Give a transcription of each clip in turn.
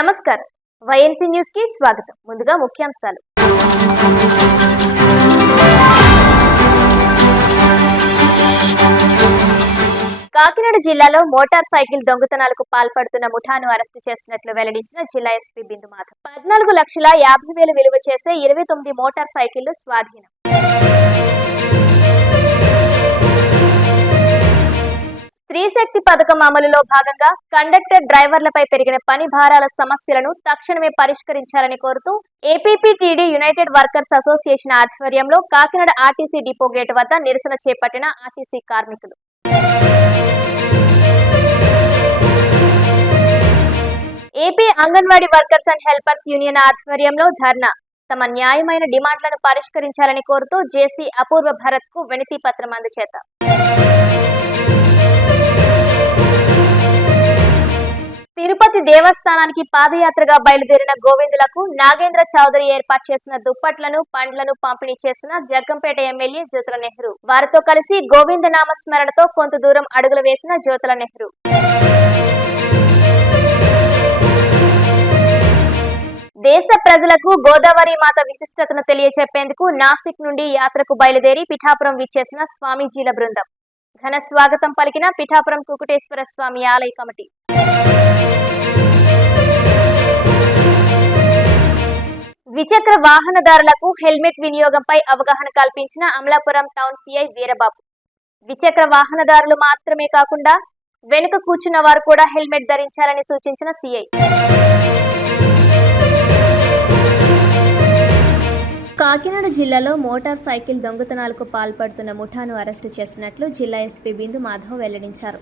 నమస్కారం YNC news కి స్వాగతం. ముందుగా ముఖ్యాంశాలు. కాకినాడ జిల్లాలో మోటార్ సైకిల్ దొంగతనాలకు పాల్పడుతున్న ముఠాను అరెస్టు చేసినట్లు వెల్లడించిన జిల్లా ఎస్పీ బిందు మాధవ్. 14,50,000 విలువ చేసే 29 మోటార్ సైకిళ్లు స్వాధీనం. స్త్రీ శక్తి పథకం అమలులో భాగంగా కండక్టర్ డ్రైవర్లపై పెరిగిన పని భారాల సమస్యలను తక్షణమే పరిష్కరించాలని కోరుతూ ఏపీపీటీడీ యునైటెడ్ వర్కర్స్ అసోసియేషన్ ఆధ్వర్యంలో కాకినాడ ఆర్టీసీ డిపో గేటు వద్ద నిరసన చేపట్టిన ఆర్టీసీ కార్మికులు. AP anganwadi workers and helpers union ఆధ్వర్యంలో ధర్నా. తమ న్యాయమైన డిమాండ్లను పరిష్కరించాలని కోరుతూ జేసీ అపూర్వ భరత్ కు వినతి పత్రం అందజేత. తిరుపతి దేవస్థానానికి పాదయాత్రగా బయలుదేరిన గోవిందులకు నాగేంద్ర చౌదరి ఏర్పాటు చేసిన దుప్పట్లను పండ్లను పంపిణీ చేసిన జగ్గంపేట ఎమ్మెల్యే జ్యోతుల నెహ్రూ. వారితో కలిసి గోవింద నామస్మరణతో కొంత దూరం అడుగులు వేసిన జ్యోతుల నెహ్రూ. దేశ ప్రజలకు గోదావరి మాత విశిష్టతను తెలియజెప్పేందుకు నాసిక్ నుండి యాత్రకు బయలుదేరి పిఠాపురం విచ్చేసిన స్వామీజీల బృందం. ఘన స్వాగతం పలికిన పిఠాపురం కుకుటేశ్వర స్వామి ఆలయ కమిటీ. ద్విచక్ర వాహనదారులకు హెల్మెట్ వినియోగంపై అవగాహన కల్పించిన అమలాపురం టౌన్ సిఐ వీరబాబు. ద్విచక్ర వాహనదారులు మాత్రమే కాకుండా వెనుక కూర్చున్న వారు కూడా హెల్మెట్ ధరించాలని సూచించిన సిఐ. కాకినాడ జిల్లాలో మోటార్ సైకిల్ దొంగతనాలకు పాల్పడుతున్న ముఠాను అరెస్టు చేసినట్లు జిల్లా ఎస్పీ బిందు మాధవ్ వెల్లడించారు.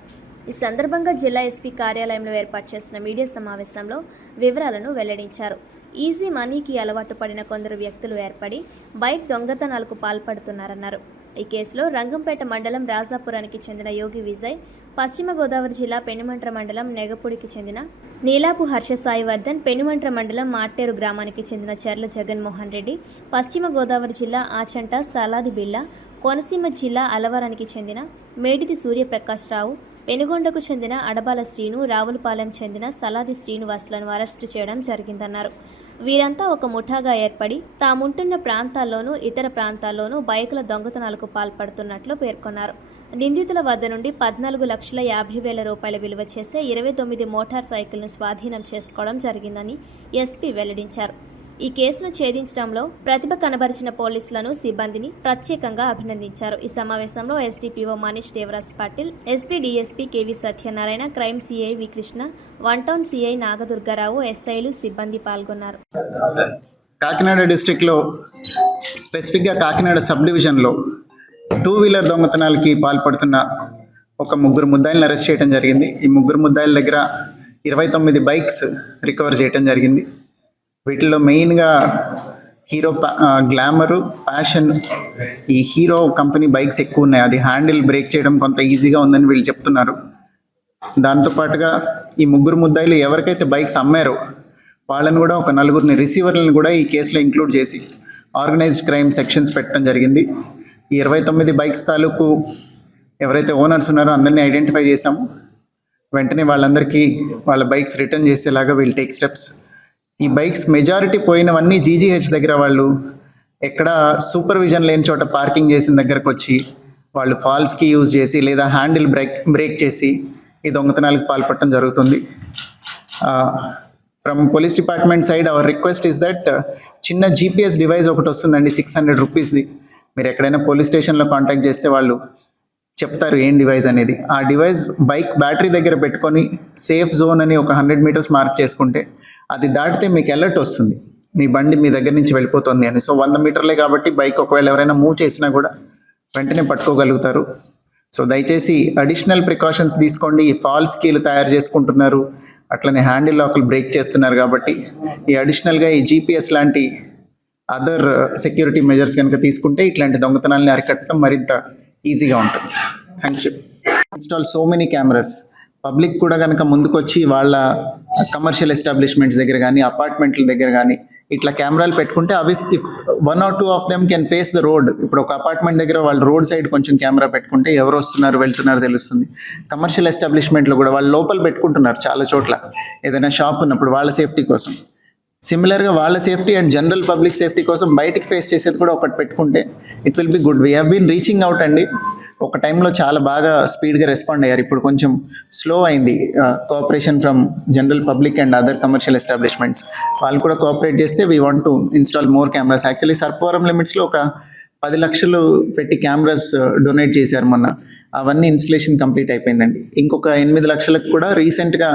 ఈ సందర్భంగా జిల్లా ఎస్పీ కార్యాలయంలో ఏర్పాటు చేసిన మీడియా సమావేశంలో వివరాలను వెల్లడించారు. ఈజీ మనీకి అలవాటు పడిన కొందరు వ్యక్తులు ఏర్పడి బైక్ దొంగతనాలకు పాల్పడుతున్నారన్నారు. ఈ కేసులో రంగంపేట మండలం రాజాపురానికి చెందిన యోగి విజయ్, పశ్చిమ గోదావరి జిల్లా పెనుమంట్ర మండలం నెగపూడికి చెందిన నీలాపు హర్షసాయి వర్ధన్, పెనుమంట్ర మండలం మాట్టేరు గ్రామానికి చెందిన చెర్ల జగన్మోహన్ రెడ్డి, పశ్చిమ గోదావరి జిల్లా ఆచంట సాలాది బిళ్ళ, కోనసీమ జిల్లా అలవరానికి చెందిన మేడిది సూర్యప్రకాష్ రావు, పెనుగొండకు చెందిన అడబాల శ్రీను, రావులపాలెం చెందిన సలాది శ్రీనివాసులను అరెస్టు చేయడం జరిగిందన్నారు. వీరంతా ఒక ముఠాగా ఏర్పడి తాముంటున్న ప్రాంతాల్లోనూ ఇతర ప్రాంతాల్లోనూ బైకుల దొంగతనాలకు పాల్పడుతున్నట్లు పేర్కొన్నారు. నిందితుల వద్ద నుండి 14,50,000 రూపాయల విలువ చేసే 29 మోటార్ సైకిల్ను స్వాధీనం చేసుకోవడం జరిగిందని ఎస్పీ వెల్లడించారు. ఈ కేసును ఛేదించడంలో ప్రతిభ కనబరిచిన పోలీసులను, సిబ్బందిని ప్రత్యేకంగా అభినందించారు. ఈ సమావేశంలో SDPO Manish Devaraj Patil, SP DSP KV Satyanarayana, crime CI V Krishna, one town CI Nagadurgarao, ఎస్ఐలు, సిబ్బంది పాల్గొన్నారు. కాకినాడ డిస్ట్రిక్ట్లో స్పెసిఫిక్గా కాకినాడ సబ్ డివిజన్లో 2 వీలర్ దొంగతనాలకి పాల్పడుతున్న ఒక 3 ముద్దాయిలను అరెస్ట్ చేయడం జరిగింది. ఈ 3 ముద్దాయిల దగ్గర 29 బైక్స్ రికవర్ చేయడం జరిగింది. వీటిలో మెయిన్గా హీరో గ్లామరు, ప్యాషన్, ఈ హీరో కంపెనీ బైక్స్ ఎక్కువ ఉన్నాయి. అది హ్యాండిల్ బ్రేక్ చేయడం కొంత ఈజీగా ఉందని వీళ్ళు చెప్తున్నారు. దాంతోపాటుగా ఈ 3 ముద్దాయిలు ఎవరికైతే బైక్స్ అమ్మారో వాళ్ళని కూడా ఒక 4 రిసీవర్లను కూడా ఈ కేసులో ఇంక్లూడ్ చేసి ఆర్గనైజ్డ్ క్రైమ్ సెక్షన్స్ పెట్టడం జరిగింది. ఈ 29 బైక్స్ తాలూకు ఎవరైతే ఓనర్స్ ఉన్నారో అందరినీ ఐడెంటిఫై చేశాము. వెంటనే వాళ్ళందరికీ వాళ్ళ బైక్స్ రిటర్న్ చేసేలాగా వీళ్ళు టేక్ స్టెప్స్. ఈ బైక్స్ మెజారిటీ పోయినవన్నీ జీజీహెచ్ దగ్గర వాళ్ళు ఎక్కడ సూపర్విజన్ లేని చోట పార్కింగ్ చేసిన దగ్గరకు వచ్చి వాళ్ళు ఫాల్స్కి యూజ్ చేసి లేదా హ్యాండిల్ బ్రేక్ చేసి ఈ దొంగతనాలకు పాల్పడటం జరుగుతుంది. From police department side hour request is that చిన్న జీపీఎస్ డివైస్ ఒకటి వస్తుందండి, 600 రూపీస్ది. మీరు ఎక్కడైనా పోలీస్ స్టేషన్లో కాంటాక్ట్ చేస్తే వాళ్ళు చెప్తారు ఏం డివైస్ అనేది. ఆ డివైస్ బైక్ బ్యాటరీ దగ్గర పెట్టుకొని సేఫ్ జోన్ అని ఒక 100 మీటర్స్ మార్క్ చేసుకుంటే అది దాటితే మీకు అలర్ట్ వస్తుంది, మీ బండి మీ దగ్గర నుంచి వెళ్ళిపోతుంది అని. సో 100 మీటర్లే కాబట్టి బైక్ ఒకవేళ ఎవరైనా మూవ్ చేసినా కూడా వెంటనే పట్టుకోగలుగుతారు. సో దయచేసి అడిషనల్ ప్రికాషన్స్ తీసుకోండి. ఈ ఫాల్స్ కీలు తయారు చేసుకుంటున్నారు, అట్లనే హ్యాండిల్ లాక్లు బ్రేక్ చేస్తున్నారు కాబట్టి ఈ అడిషనల్గా ఈ జీపీఎస్ లాంటి అదర్ సెక్యూరిటీ మెజర్స్ కనుక తీసుకుంటే ఇట్లాంటి దొంగతనాలని అరికట్టడం మరింత ఈజీగా ఉంటుంది. Thank you. Install so many cameras. Public కూడా కనుక ముందుకొచ్చి వాళ్ళ కమర్షియల్ ఎస్టాబ్లిష్మెంట్స్ దగ్గర కానీ అపార్ట్మెంట్ల దగ్గర కానీ ఇట్లా కెమెరాలు పెట్టుకుంటే అవి if 1 or 2 of them can face the road. ఇప్పుడు ఒక అపార్ట్మెంట్ దగ్గర వాళ్ళు రోడ్ సైడ్ కొంచెం కెమెరా పెట్టుకుంటే ఎవరు వస్తున్నారు వెళ్తున్నారు తెలుస్తుంది. కమర్షియల్ ఎస్టాబ్లిష్మెంట్లో కూడా వాళ్ళు లోపల పెట్టుకుంటున్నారు చాలా చోట్ల, ఏదైనా షాప్ ఉన్నప్పుడు వాళ్ళ సేఫ్టీ కోసం. సిమిలర్గా వాళ్ళ safety and general public safety కోసం బయటికి ఫేస్ చేసేది కూడా ఒకటి పెట్టుకుంటే it will be good. We have been reaching out అండి. ఒక టైంలో చాలా బాగా స్పీడ్గా రెస్పాండ్ అయ్యారు. ఇప్పుడు కొంచెం స్లో అయింది cooperation from general public and other commercial establishments. వాళ్ళు కూడా కోఆపరేట్ చేస్తే we want to install more cameras. Actually Sarpavaram లిమిట్స్లో ఒక 10 లక్షలు పెట్టి కెమెరాస్ డొనేట్ చేశారు మొన్న. అవన్నీ ఇన్స్టలేషన్ కంప్లీట్ అయిపోయిందండి. ఇంకొక 8 లక్షలకు కూడా రీసెంట్గా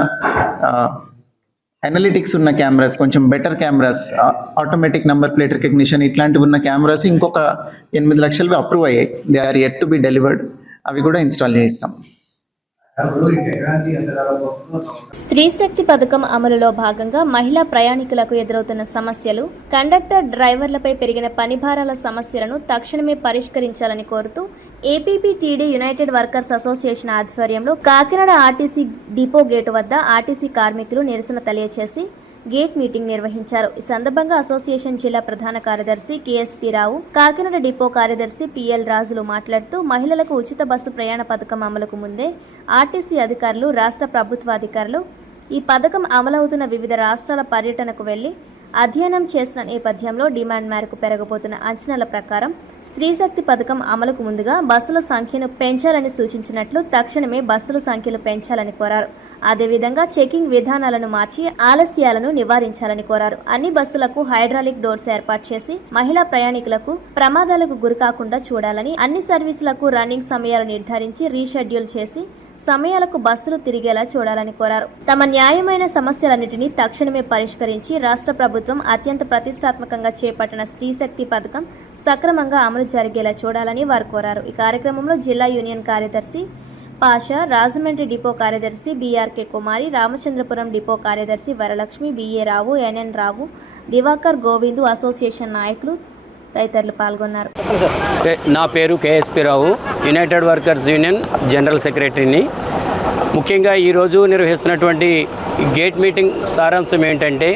అనలిటిక్స్ ఉన్న కెమెరాస్, కొంచెం better cameras, automatic number plate recognition ఇట్లాంటివి ఉన్న కెమెరాస్ ఇంకొక 8 లక్షలు అప్రూవ్ అయ్యాయి. They are yet to be delivered. అవి కూడా ఇన్స్టాల్ చేయిస్తాం. స్త్రీ శక్తి పథకం అమలులో భాగంగా మహిళా ప్రయాణికులకు ఎదురవుతున్న సమస్యలు, కండక్టర్ డ్రైవర్లపై పెరిగిన పని భారాల సమస్యలను తక్షణమే పరిష్కరించాలని కోరుతూ ఏపీపీటీడీ యునైటెడ్ వర్కర్స్ అసోసియేషన్ ఆధ్వర్యంలో కాకినాడ ఆర్టీసీ డిపో గేటు వద్ద ఆర్టీసీ కార్మికులు నిరసన తెలియజేసి గేట్ మీటింగ్ నిర్వహించారు. ఈ సందర్భంగా అసోసియేషన్ జిల్లా ప్రధాన కార్యదర్శి కేఎస్పీ రావు, కాకినాడ డిపో కార్యదర్శి పిఎల్ రాజులు మాట్లాడుతూ మహిళలకు ఉచిత బస్సు ప్రయాణ పథకం అమలుకు ముందే ఆర్టీసీ అధికారులు, రాష్ట్ర ప్రభుత్వ అధికారులు ఈ పథకం అమలవుతున్న వివిధ రాష్ట్రాల పర్యటనకు వెళ్లి అధ్యయనం చేసిన నేపథ్యంలో డిమాండ్ మేరకు పెరగబోతున్న అంచనాల ప్రకారం స్త్రీ శక్తి పథకం అమలుకు ముందుగా బస్సుల సంఖ్యను పెంచాలని సూచించినట్లు, తక్షణమే బస్సుల సంఖ్యలు పెంచాలని కోరారు. అదేవిధంగా చెకింగ్ విధానాలను మార్చి ఆలస్యాలను నివారించాలని కోరారు. అన్ని బస్సులకు హైడ్రాలిక్ డోర్స్ ఏర్పాటు చేసి మహిళా ప్రయాణికులకు ప్రమాదాలకు గురికాకుండా చూడాలని, అన్ని సర్వీసులకు రన్నింగ్ సమయాలు నిర్ధారించి రీషెడ్యూల్ చేసి సమయాలకు బస్సులు తిరిగేలా చూడాలని కోరారు. తమ న్యాయమైన సమస్యలన్నింటినీ తక్షణమే పరిష్కరించి రాష్ట్ర ప్రభుత్వం అత్యంత ప్రతిష్టాత్మకంగా చేపట్టిన స్త్రీ శక్తి పథకం సక్రమంగా అమలు జరిగేలా చూడాలని వారు కోరారు. ఈ కార్యక్రమంలో జిల్లా యూనియన్ కార్యదర్శి పాషా, రాజమండ్రి డిపో కార్యదర్శి బీఆర్కే కుమారి, రామచంద్రపురం డిపో కార్యదర్శి వరలక్ష్మి, బిఏ రావు, ఎన్ఎన్ రావు, దివాకర్, గోవిందు, అసోసియేషన్ నాయకులు తదితరులు పాల్గొన్నారు. నా పేరు కేఎస్పీ రావు, యునైటెడ్ వర్కర్స్ యూనియన్ జనరల్ సెక్రటరీని. ముఖ్యంగా ఈరోజు నిర్వహిస్తున్నటువంటి గేట్ మీటింగ్ సారాంశం ఏంటంటే,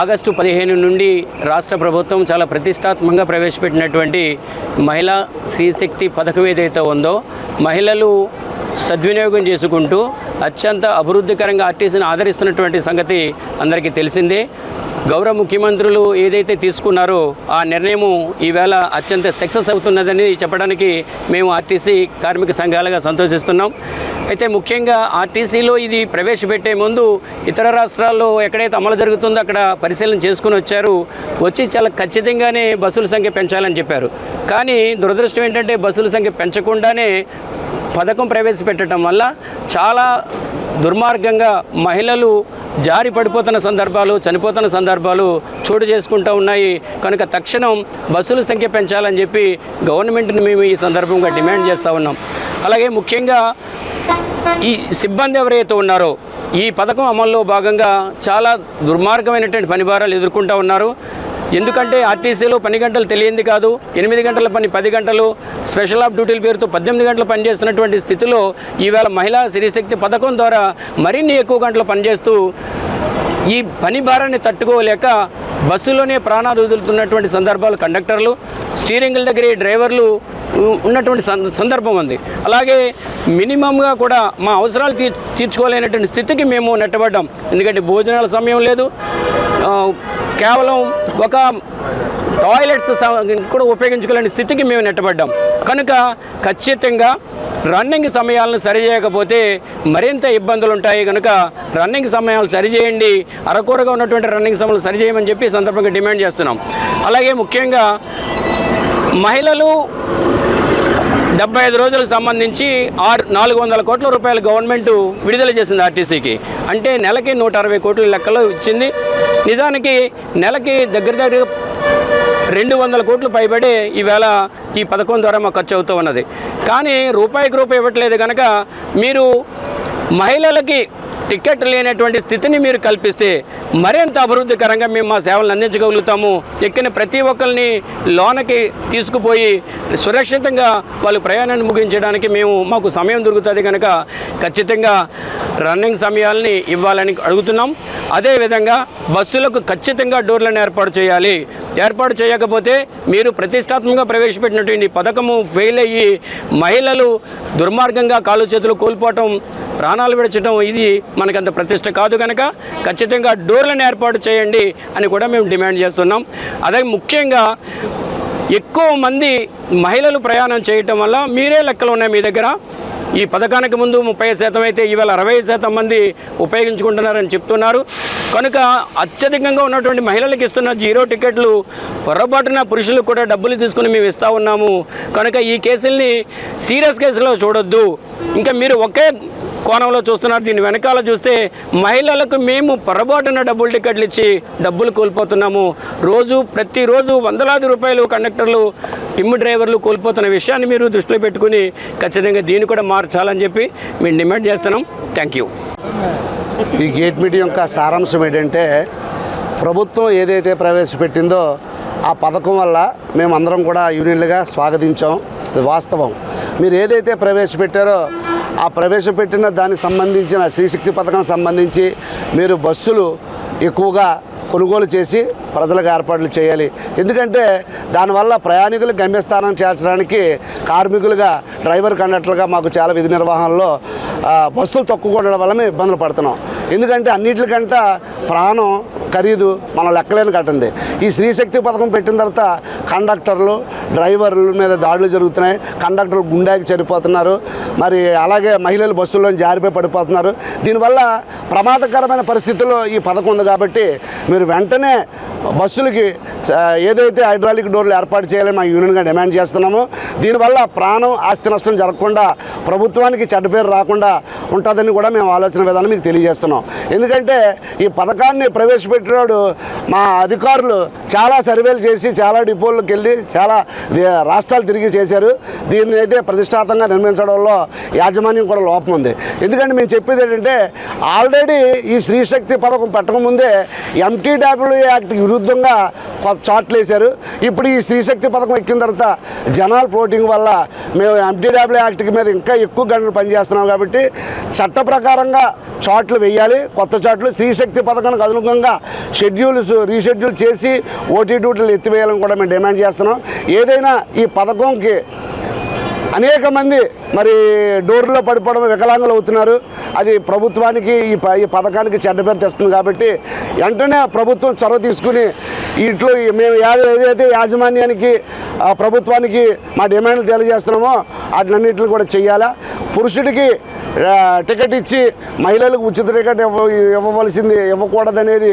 ఆగస్టు 15 నుండి రాష్ట్ర ప్రభుత్వం చాలా ప్రతిష్టాత్మకంగా ప్రవేశపెట్టినటువంటి మహిళా స్త్రీశక్తి పథకం ఏదైతే ఉందో, మహిళలు సద్వినియోగం చేసుకుంటూ అత్యంత అభివృద్ధికరంగా ఆర్టీసీని ఆదరిస్తున్నటువంటి సంగతి అందరికీ తెలిసిందే. గౌరవ ముఖ్యమంత్రులు ఏదైతే తీసుకున్నారో ఆ నిర్ణయము ఈవేళ అత్యంత సక్సెస్ అవుతున్నదని చెప్పడానికి మేము ఆర్టీసీ కార్మిక సంఘాలుగా సంతోషిస్తున్నాం. అయితే ముఖ్యంగా ఆర్టీసీలో ఇది ప్రవేశపెట్టే ముందు ఇతర రాష్ట్రాల్లో ఎక్కడైతే అమలు జరుగుతుందో అక్కడ పరిశీలన చేసుకుని వచ్చి చాలా ఖచ్చితంగానే బస్సుల సంఖ్య పెంచాలని చెప్పారు. కానీ దురదృష్టం ఏంటంటే బస్సుల సంఖ్య పెంచకుండానే పథకం ప్రవేశపెట్టడం వల్ల చాలా దుర్మార్గంగా మహిళలు జారి పడిపోతున్న సందర్భాలు, చనిపోతున్న సందర్భాలు చోటు చేసుకుంటూ ఉన్నాయి. కనుక తక్షణం బస్సుల సంఖ్య పెంచాలని చెప్పి గవర్నమెంట్ని మేము ఈ సందర్భంగా డిమాండ్ చేస్తూ ఉన్నాం. అలాగే ముఖ్యంగా ఈ సిబ్బంది ఎవరైతే ఉన్నారో ఈ పథకం అమల్లో భాగంగా చాలా దుర్మార్గమైనటువంటి పనిభారాలు ఎదుర్కొంటూ ఉన్నారు. ఎందుకంటే ఆర్టీసీలో పని గంటలు తెలియంది కాదు, 8 గంటల పని 10 గంటలు, స్పెషల్ ఆఫ్ డ్యూటీల పేరుతో 18 గంటలు పనిచేస్తున్నటువంటి స్థితిలో ఈవేళ మహిళా స్త్రీశక్తి పథకం ద్వారా మరిన్ని ఎక్కువ గంటలు పనిచేస్తూ ఈ పని భారాన్ని తట్టుకోలేక బస్సులోనే ప్రాణాలు వదులుతున్నటువంటి సందర్భాలు కండక్టర్లు, స్టీరింగ్ల దగ్గర డ్రైవర్లు ఉన్నటువంటి సందర్భం ఉంది. అలాగే మినిమంగా కూడా మా అవసరాలు తీర్చుకోలేనటువంటి స్థితికి మేము నెట్టబడ్డాం. ఎందుకంటే భోజనాల సమయం లేదు, కేవలం ఒక టాయిలెట్స్ కూడా ఉపయోగించుకోలేని స్థితికి మేము నెట్టబడ్డాం. కనుక ఖచ్చితంగా రన్నింగ్ సమయాలను సరిచేయకపోతే మరింత ఇబ్బందులు ఉంటాయి. కనుక రన్నింగ్ సమయాలు సరిచేయండి, అరకొరగా ఉన్నటువంటి రన్నింగ్ సమయాలు సరిచేయమని చెప్పి సందర్భంగా డిమాండ్ చేస్తున్నాం. అలాగే ముఖ్యంగా మహిళలు 75 రోజులకు సంబంధించి 400 కోట్ల రూపాయలు గవర్నమెంట్ విడుదల చేసింది ఆర్టీసీకి. అంటే నెలకి 160 కోట్ల లెక్కలో ఇచ్చింది. నిజానికి నెలకి దగ్గర 200 కోట్లు పైబడి ఈవేళ ఈ పథకం ద్వారా మాకు ఖర్చు అవుతూ ఉన్నది. కానీ రూపాయికి రూపాయి ఇవ్వట్లేదు. కనుక మీరు మహిళలకి టికెట్ లేనటువంటి స్థితిని మీరు కల్పిస్తే మరింత అభివృద్ధికరంగా మేము మా సేవలను అందించగలుగుతాము. ఎక్కిన ప్రతి ఒక్కరిని లోనకి తీసుకుపోయి సురక్షితంగా వాళ్ళు ప్రయాణాన్ని ముగించడానికి మాకు సమయం దొరుకుతుంది కనుక ఖచ్చితంగా రన్నింగ్ సమయాల్ని ఇవ్వాలని అడుగుతున్నాం. అదేవిధంగా బస్సులకు ఖచ్చితంగా డోర్లను ఏర్పాటు చేయాలి. ఏర్పాటు చేయకపోతే మీరు ప్రతిష్టాత్మకంగా ప్రవేశపెట్టినటువంటి పథకము ఫెయిల్ అయ్యి మహిళలు దుర్మార్గంగా కాలు చేతులు కోల్పోవటం, ప్రాణాలు విడచడం ఇది మనకంత ప్రతిష్ట కాదు కనుక ఖచ్చితంగా డోర్లను ఏర్పాటు చేయండి అని కూడా మేము డిమాండ్ చేస్తున్నాం. అదే ముఖ్యంగా ఎక్కువ మంది మహిళలు ప్రయాణం చేయటం వల్ల మీరే లెక్కలు ఉన్నాయి మీ దగ్గర. ఈ పథకానికి ముందు 30% అయితే ఇవాళ 60% మంది ఉపయోగించుకుంటున్నారని చెప్తున్నారు. కనుక అత్యధికంగా ఉన్నటువంటి మహిళలకు ఇస్తున్న 0 టికెట్లు పొరపాటున పురుషులకు కూడా డబ్బులు తీసుకుని మేము ఇస్తూ ఉన్నాము. కనుక ఈ కేసుల్ని సీరియస్ కేసులో చూడొద్దు. ఇంకా మీరు ఒకే కోణంలో చూస్తున్నారు. దీని వెనకాల చూస్తే మహిళలకు మేము పొరపాటున డబ్బులు టికెట్లు ఇచ్చి డబ్బులు కోల్పోతున్నాము. ప్రతిరోజు వందలాది రూపాయలు కండక్టర్లు, టిమ్ డ్రైవర్లు కోల్పోతున్న విషయాన్ని మీరు దృష్టిలో పెట్టుకుని ఖచ్చితంగా దీన్ని కూడా మార్చాలని చెప్పి మేము డిమాండ్ చేస్తున్నాం. Thank you. ఈ గేట్ మీటింగ్ యొక్క సారాంశం ఏంటంటే, ప్రభుత్వం ఏదైతే ప్రవేశపెట్టిందో ఆ పథకం వల్ల మేమందరం కూడా యూనియన్లుగా స్వాగతించాం. ఇది వాస్తవం. మీరు ఏదైతే ప్రవేశపెట్టారో ఆ ప్రవేశపెట్టిన దానికి సంబంధించిన శ్రీశక్తి పథకానికి సంబంధించి మీరు బస్సులు ఎక్కువగా కొనుగోలు చేసి ప్రజలకు ఏర్పాట్లు చేయాలి. ఎందుకంటే దానివల్ల ప్రయాణికులు గమ్యస్థానం చేర్చడానికి కార్మికులుగా, డ్రైవర్, కండక్టర్లుగా మాకు చాలా విధి నిర్వహణలో బస్సులు తక్కువ ఉండడం వల్ల మేము ఇబ్బందులు పడుతున్నాం. ఎందుకంటే అన్నిటికంటే ప్రాణం ఖరీదు మనం లెక్కలేని కట్టింది. ఈ శ్రీశక్తి పథకం పెట్టిన తర్వాత కండక్టర్లు, డ్రైవర్ల మీద దాడులు జరుగుతున్నాయి. కండక్టర్లు గుండెకి చనిపోతున్నారు. మరి అలాగే మహిళలు బస్సుల్లో జారిపోయి పడిపోతున్నారు. దీనివల్ల ప్రమాదకరమైన పరిస్థితుల్లో ఈ పథకం ఉంది. కాబట్టి మీరు వెంటనే బస్సులకి ఏదైతే హైడ్రాలిక్ డోర్లు ఏర్పాటు చేయాలని మా యూనియన్గా డిమాండ్ చేస్తున్నామో, దీనివల్ల ప్రాణం, ఆస్తి నష్టం జరగకుండా ప్రభుత్వానికి చెడ్డ పేరు రాకుండా ఉంటుందని కూడా మేము ఆలోచన విధానం మీకు తెలియజేస్తున్నాం. ఎందుకంటే ఈ పథకాన్ని ప్రవేశపెట్టినాడు మా అధికారులు చాలా సర్వేలు చేసి చాలా డిపోల్లోకి వెళ్ళి చాలా రాష్ట్రాలు తిరిగి చేశారు. దీన్ని అయితే ప్రతిష్టాత్మకంగా నిర్మించడంలో యాజమాన్యం కూడా లోపం ఉంది. ఎందుకంటే మేము చెప్పేది ఏంటంటే, ఆల్రెడీ ఈ శ్రీశక్తి పథకం పెట్టకముందే MTW యాక్ట్కి విరుద్ధంగా చార్ట్లు వేశారు. ఇప్పుడు ఈ శ్రీశక్తి పథకం ఎక్కిన తర్వాత జనాల ఫ్లోటింగ్ వల్ల మేము MTW యాక్ట్ మీద ఇంకా ఎక్కువ గంటలు పనిచేస్తున్నాం. కాబట్టి చట్ట ప్రకారంగా చార్ట్లు వేయాలి, కొత్త చార్ట్లు. శ్రీశక్తి పథకానికి అనుగుణంగా రీషెడ్యూల్ చేసి ఓటీ డ్యూటీలు ఎత్తివేయాలని కూడా మేము డిమాండ్ చేస్తున్నాం. ఏదైనా ఈ పథకంకి అనేక మంది మరి డోర్లో పడిపోవడం, వికలాంగులు అవుతున్నారు. అది ప్రభుత్వానికి ఈ పథకానికి చెడ్డ పేరు తెస్తుంది. కాబట్టి వెంటనే ప్రభుత్వం చొరవ తీసుకుని ఇట్లో మేము ఏదైతే యాజమాన్యానికి, ప్రభుత్వానికి మా డిమాండ్లు తెలియజేస్తున్నామో వాటినన్నింటిని కూడా చెయ్యాలా. పురుషుడికి టికెట్ ఇచ్చి మహిళలకు ఉచిత టికెట్ ఇవ్వకూడదనేది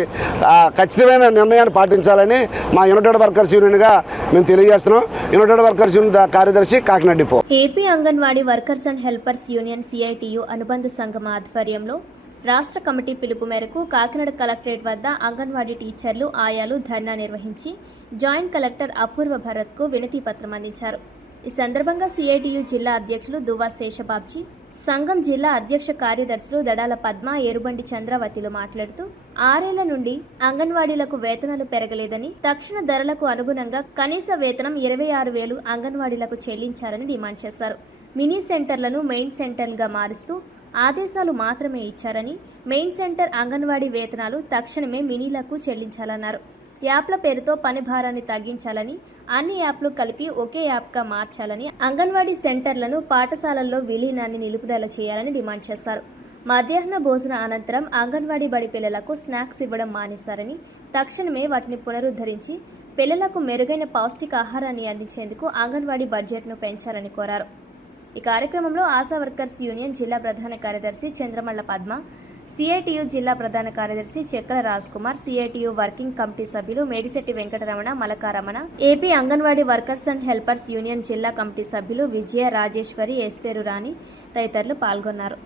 ఖచ్చితమైన నిర్ణయాన్ని పాటించాలని మా యునైటెడ్ వర్కర్స్ యూనియన్గా మేము తెలియజేస్తున్నాం. యునైటెడ్ వర్కర్స్ యూనియన్ కార్యదర్శి, Kakinada depot. AP anganwadi workers and helpers union CITU అనుబంధ సంఘం ఆధ్వర్యంలో రాష్ట్ర కమిటీ పిలుపు మేరకు కాకినాడ కలెక్టరేట్ వద్ద అంగన్వాడీ టీచర్లు, ఆయాలు ధర్నా నిర్వహించి జాయింట్ కలెక్టర్ అపూర్వ భరత్కు వినతి పత్రం అందించారు. ఈ సందర్భంగా CITU జిల్లా అధ్యక్షులు దువ్వా శేషబాబ్జీ, సంఘం జిల్లా అధ్యక్ష కార్యదర్శులు దడాల పద్మ, ఏరుబండి చంద్రావతిలు మాట్లాడుతూ 6 ఏళ్ల నుండి అంగన్వాడీలకు వేతనాలు పెరగలేదని, తక్షణ ధరలకు అనుగుణంగా కనీస వేతనం 26,000 అంగన్వాడీలకు చెల్లించాలని డిమాండ్ చేశారు. మినీ సెంటర్లను మెయిన్ సెంటర్లుగా మారుస్తూ ఆదేశాలు మాత్రమే ఇచ్చారని, మెయిన్ సెంటర్ అంగన్వాడీ వేతనాలు తక్షణమే మినీలకు చెల్లించాలన్నారు. యాప్ల పేరుతో పని భారాన్ని తగ్గించాలని, అన్ని యాప్లు కలిపి ఒకే యాప్గా మార్చాలని, అంగన్వాడీ సెంటర్లను పాఠశాలల్లో విలీనాన్ని నిలుపుదల చేయాలని డిమాండ్ చేశారు. మధ్యాహ్న భోజన అనంతరం అంగన్వాడీ బడి పిల్లలకు స్నాక్స్ ఇవ్వడం మానేశారని, తక్షణమే వాటిని పునరుద్ధరించి పిల్లలకు మెరుగైన పౌష్టికాహారాన్ని అందించేందుకు అంగన్వాడీ బడ్జెట్ను పెంచాలని కోరారు. ఈ కార్యక్రమంలో ఆశా వర్కర్స్ యూనియన్ జిల్లా ప్రధాన కార్యదర్శి చంద్రమల్ల పద్మ, CITU జిల్లా ప్రధాన కార్యదర్శి Chekkala Raj Kumar, CITU working committee సభ్యులు Medisetti Venkataramana, Malakaramana, AP anganwadi workers and helpers union జిల్లా కమిటీ సభ్యులు విజయ, రాజేశ్వరి, ఎస్తేరు రాణి తదితరులు పాల్గొన్నారు.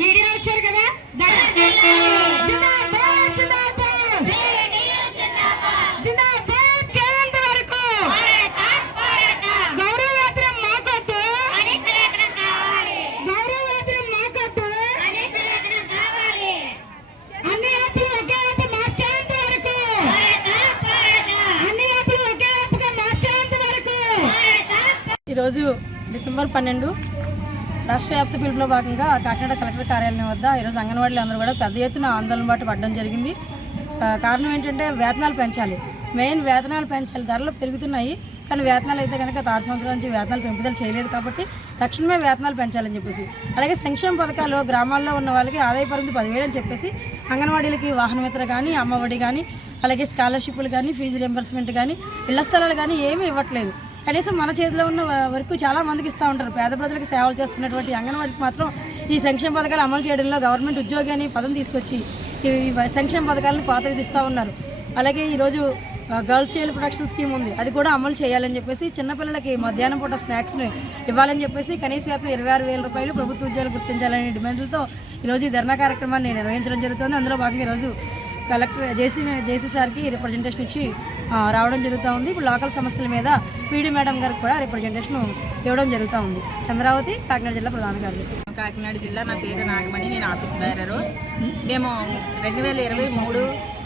మీడియా వచ్చారు కదా. ఈరోజు డిసెంబర్ 12 రాష్ట్ర వ్యాప్త పిలుపులో భాగంగా కాకినాడ కలెక్టర్ కార్యాలయం వద్ద ఈరోజు అంగన్వాడీలు అందరూ కూడా పెద్ద ఎత్తున ఆందోళన బాట పడడం జరిగింది. కారణం ఏంటంటే వేతనాలు పెంచాలి, మెయిన్ వేతనాలు పెంచాలి. ధరలు పెరుగుతున్నాయి కానీ వేతనాలు అయితే కనుక 6 సంవత్సరాల నుంచి వేతనాలు పెంపుదల చేయలేదు కాబట్టి తక్షణమే వేతనాలు పెంచాలని చెప్పేసి, అలాగే సంక్షేమ పథకాలు గ్రామాల్లో ఉన్న వాళ్ళకి ఆదాయ పరిమితి 10,000 అని చెప్పేసి అంగన్వాడీలకి వాహన మిత్ర కానీ, అమ్మఒడి కానీ, అలాగే స్కాలర్షిప్లు కానీ, ఫీజు రియంబర్స్మెంట్ కానీ, ఇళ్ల స్థలాలు కానీ ఏమీ ఇవ్వట్లేదు. కనీసం మన చేతిలో ఉన్న వరకు చాలా మందికి ఇస్తూ ఉంటారు. పేద ప్రజలకు సేవలు చేస్తున్నటువంటి అంగన్వాడికి మాత్రం ఈ సంక్షేమ పథకాలు అమలు చేయడంలో గవర్నమెంట్ ఉద్యోగి అని పదం తీసుకొచ్చి ఈ సంక్షేమ పథకాలను కోత విధిస్తూ ఉన్నారు. అలాగే ఈరోజు గర్ల్స్ చైల్డ్ ప్రొటెక్షన్ స్కీమ్ ఉంది, అది కూడా అమలు చేయాలని చెప్పేసి, చిన్నపిల్లలకి మధ్యాహ్నం పూట స్నాక్స్ని ఇవ్వాలని చెప్పేసి, కనీస వేతనం 26,000 రూపాయలు ప్రభుత్వ ఉద్యోగాలు గుర్తించాలనే డిమాండ్లతో ఈరోజు ఈ ధర్నా కార్యక్రమాన్ని నిర్వహించడం జరుగుతుంది. అందులో భాగంగా ఈరోజు కలెక్టర్ జేసీ సార్కి రిప్రజెంటేషన్ ఇచ్చి రావడం జరుగుతూ ఉంది. ఇప్పుడు లోకల్ సమస్యల మీద పీడీ మేడం గారికి కూడా రిప్రజెంటేషన్ ఇవ్వడం జరుగుతూ ఉంది. చంద్రావతి, కాకినాడ జిల్లా ప్రధాన కార్యదర్శి. కాకినాడ జిల్లా, నా పేరు నాగమణి, నేను ఆఫీస్ బేరరు. మేము 2023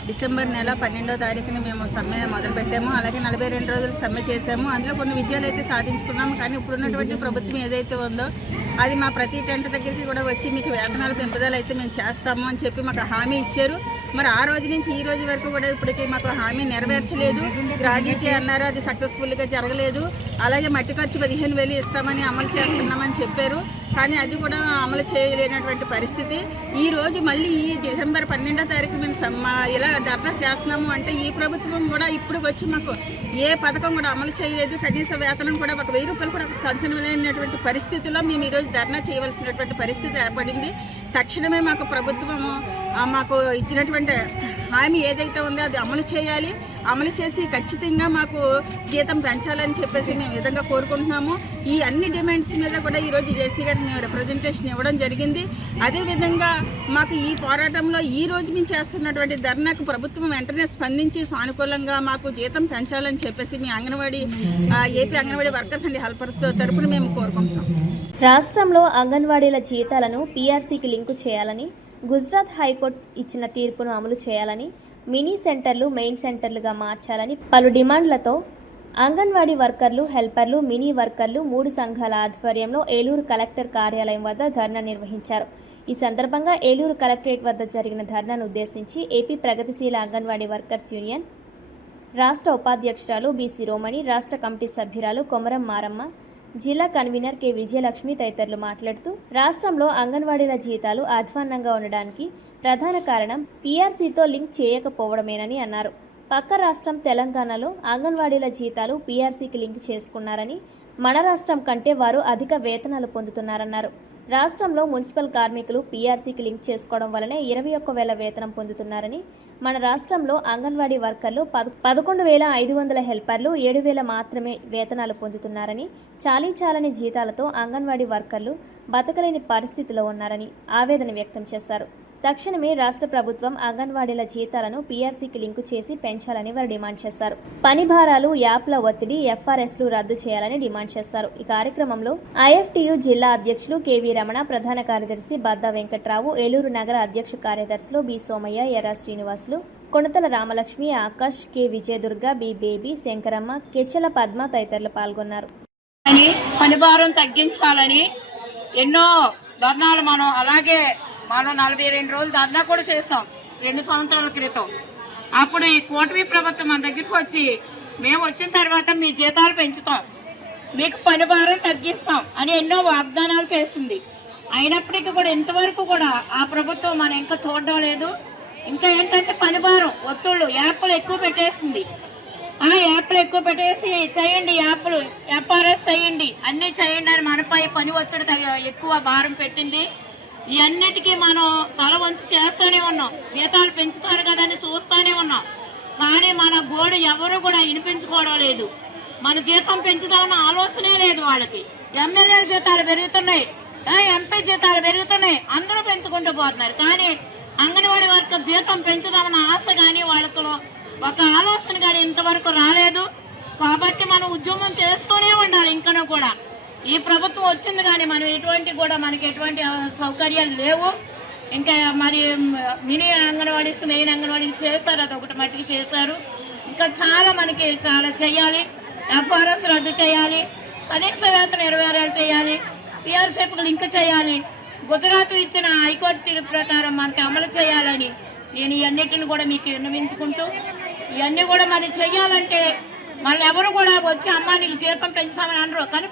డిసెంబర్ నెల 12వ తారీఖున మేము సమ్మె మొదలుపెట్టాము. అలాగే 42 రోజులు సమ్మె చేసాము. అందులో కొన్ని విజయాలు అయితే సాధించుకున్నాము. కానీ ఇప్పుడున్నటువంటి ప్రభుత్వం ఏదైతే ఉందో అది మా ప్రతి టెంట్ దగ్గరికి కూడా వచ్చి మీకు వేతనాల పెంపుదల అయితే మేము చేస్తాము అని చెప్పి మాకు హామీ ఇచ్చారు. మరి ఆ రోజు నుంచి ఈ రోజు వరకు కూడా ఇప్పటికీ మాకు హామీ నెరవేర్చలేదు. గ్రాడ్యుటీ అన్నారు, అది సక్సెస్ఫుల్గా జరగలేదు. అలాగే మట్టి ఖర్చు 15,000 ఇస్తామని అమలు చేస్తున్నామని చెప్పారు, కానీ అది కూడా అమలు చేయలేనటువంటి పరిస్థితి. ఈ రోజు మళ్ళీ ఈ డిసెంబర్ 12వ తారీఖు మేము ఇలా ధర్నా చేస్తున్నాము అంటే ఈ ప్రభుత్వం కూడా ఇప్పుడు వచ్చి మాకు ఏ పథకం కూడా అమలు చేయలేదు. కనీస వేతనం కూడా 1,000 రూపాయలు కూడా పెంచలేనటువంటి పరిస్థితిలో మేము ఈరోజు ధర్నా చేయవలసినటువంటి పరిస్థితి ఏర్పడింది. తక్షణమే మాకు ప్రభుత్వం మాకు ఇచ్చినటువంటి హామీ ఏదైతే ఉందో అది అమలు చేయాలి. అమలు చేసి ఖచ్చితంగా మాకు జీతం పెంచాలని చెప్పేసి మేము విధంగా కోరుకుంటున్నాము. ఈ అన్ని డిమాండ్స్ మీద కూడా ఈరోజు జేసీ గారికి మేము రిప్రజెంటేషన్ ఇవ్వడం జరిగింది. అదేవిధంగా మాకు ఈ పోరాటంలో ఈ రోజు మేము చేస్తున్నటువంటి ధర్నాకు ప్రభుత్వం వెంటనే స్పందించి సానుకూలంగా మాకు జీతం పెంచాలని చెప్పేసి మీ anganwadi AP anganwadi workers and helpers తరపున మేము కోరుకుంటున్నాం. రాష్ట్రంలో అంగన్వాడీల జీతాలను పీఆర్సీకి లింకు చేయాలని, గుజరాత్ హైకోర్టు ఇచ్చిన తీర్పును అమలు చేయాలని, మినీ సెంటర్లు మెయిన్ సెంటర్లుగా మార్చాలని పలు డిమాండ్లతో అంగన్వాడీ వర్కర్లు, హెల్పర్లు, మినీ వర్కర్లు 3 సంఘాల ఆధ్వర్యంలో ఏలూరు కలెక్టర్ కార్యాలయం వద్ద ధర్నా నిర్వహించారు. ఈ సందర్భంగా ఏలూరు కలెక్టరేట్ వద్ద జరిగిన ధర్నాను ఉద్దేశించి ఏపీ ప్రగతిశీల అంగన్వాడీ వర్కర్స్ యూనియన్ రాష్ట్ర ఉపాధ్యక్షురాలు బి శిరోమణి, రాష్ట్ర కమిటీ సభ్యురాలు కొమరం మారమ్మ, జిల్లా కన్వీనర్ కె విజయలక్ష్మి తదితరులు మాట్లాడుతూ, రాష్ట్రంలో అంగన్వాడీల జీతాలు అధ్వాన్నంగా ఉండడానికి ప్రధాన కారణం పీఆర్సీతో లింక్ చేయకపోవడమేనని అన్నారు. పక్క రాష్ట్రం తెలంగాణలో అంగన్వాడీల జీతాలు పీఆర్సీకి లింక్ చేసుకున్నారని, మన రాష్ట్రం కంటే వారు అధిక వేతనాలు పొందుతున్నారన్నారు. రాష్ట్రంలో మున్సిపల్ కార్మికులు పీఆర్సీకి లింక్ చేసుకోవడం వల్లనే 21,000 వేతనం పొందుతున్నారని, మన రాష్ట్రంలో అంగన్వాడీ వర్కర్లు 11,500, హెల్పర్లు 7,000 మాత్రమే వేతనాలు పొందుతున్నారని, చాలీచాలని జీతాలతో అంగన్వాడీ వర్కర్లు బతకలేని పరిస్థితిలో ఉన్నారని ఆవేదన వ్యక్తం చేశారు. తక్షణమే రాష్ట్ర ప్రభుత్వం అంగన్వాడీల జీతాలను పీఆర్సీకి లింకు చేసి పెంచాలని వారు డిమాండ్ చేశారు. పని భారాలు, యాప్ల ఒత్తిడి, ఎఫ్ఆర్ఎస్లు రద్దు చేయాలని డిమాండ్ చేశారు. ఈ కార్యక్రమంలో ఐఎఫ్టియు జిల్లా అధ్యక్షులు కెవి రమణ, ప్రధాన కార్యదర్శి బద్దా వెంకట్రావు, ఏలూరు నగర అధ్యక్ష కార్యదర్శులు B Somayya, Erra Srinivasulu, Konathala Ramalakshmi, Akash, K Vijayadurga, B Baby, Sankaramma, Kechchala Padma తదితరులు పాల్గొన్నారు. పని భారం తగ్గించాలని ఎన్నో ధర్నాలు మనం 42 రోజులు ధర్నా కూడా చేస్తాం 2 సంవత్సరాల క్రితం. అప్పుడు ఈ కూటమి ప్రభుత్వం మన దగ్గరికి వచ్చి, మేము వచ్చిన తర్వాత మీ జీతాలు పెంచుతాం, మీకు పని భారం తగ్గిస్తాం అని ఎన్నో వాగ్దానాలు చేస్తుంది. అయినప్పటికీ కూడా ఇంతవరకు కూడా ఆ ప్రభుత్వం మనం ఇంకా చూడడం లేదు. ఇంకా ఏంటంటే పని భారం, ఒత్తుళ్ళు, యాప్లు ఎక్కువ పెట్టేస్తుంది. ఆ యాప్లు ఎక్కువ పెట్టేసి చేయండి, యాప్లు ఎఫ్ఆర్ఎస్ చేయండి, అన్నీ చేయండి అని మనపై పని ఒత్తిడి ఎక్కువ భారం పెట్టింది. ఈ అన్నిటికీ మనం తల వంచి చేస్తూనే ఉన్నాం. జీతాలు పెంచుతారు కదా అని చూస్తూనే ఉన్నాం, కానీ మన గోడు ఎవరు కూడా వినిపించుకోవడం లేదు. మన జీతం పెంచుదామన్న ఆలోచనే లేదు వాళ్ళకి. ఎమ్మెల్యేల జీతాలు పెరుగుతున్నాయి, ఎంపీ జీతాలు పెరుగుతున్నాయి, అందరూ పెంచుకుంటూ పోతున్నారు. కానీ అంగన్వాడీ వర్కర్ జీతం పెంచుదామన్న ఆశ కానీ వాళ్ళకు ఒక ఆలోచన కానీ ఇంతవరకు రాలేదు. కాబట్టి మనం ఉద్యమం చేస్తూనే ఉండాలి. ఇంకనూ కూడా ఈ ప్రభుత్వం వచ్చింది కానీ మనం మనకి ఎటువంటి సౌకర్యాలు లేవు. ఇంకా మరి మినీ అంగన్వాడీస్, మెయిన్ అంగన్వాడీస్ చేస్తారు, అదొకటి మట్టికి చేస్తారు. ఇంకా చాలా మనకి చాలా చేయాలి. ఎఫ్ఆర్ఎస్ రద్దు చేయాలి, కనీస వేతన 26,000 చేయాలి. పిఆర్సీఎఫ్కి లింక్ చేయాలి. గుజరాత్ ఇచ్చిన హైకోర్టు తీర్పు ప్రకారం మనకి అమలు చేయాలని నేను ఇవన్నిటిని కూడా మీకు విన్నవించుకుంటూ, ఇవన్నీ కూడా మరి చెయ్యాలంటే మళ్ళీ ఎవరు కూడా వచ్చి అమ్మ నీకు జీతం పెంచుతామని అనరు. కానీ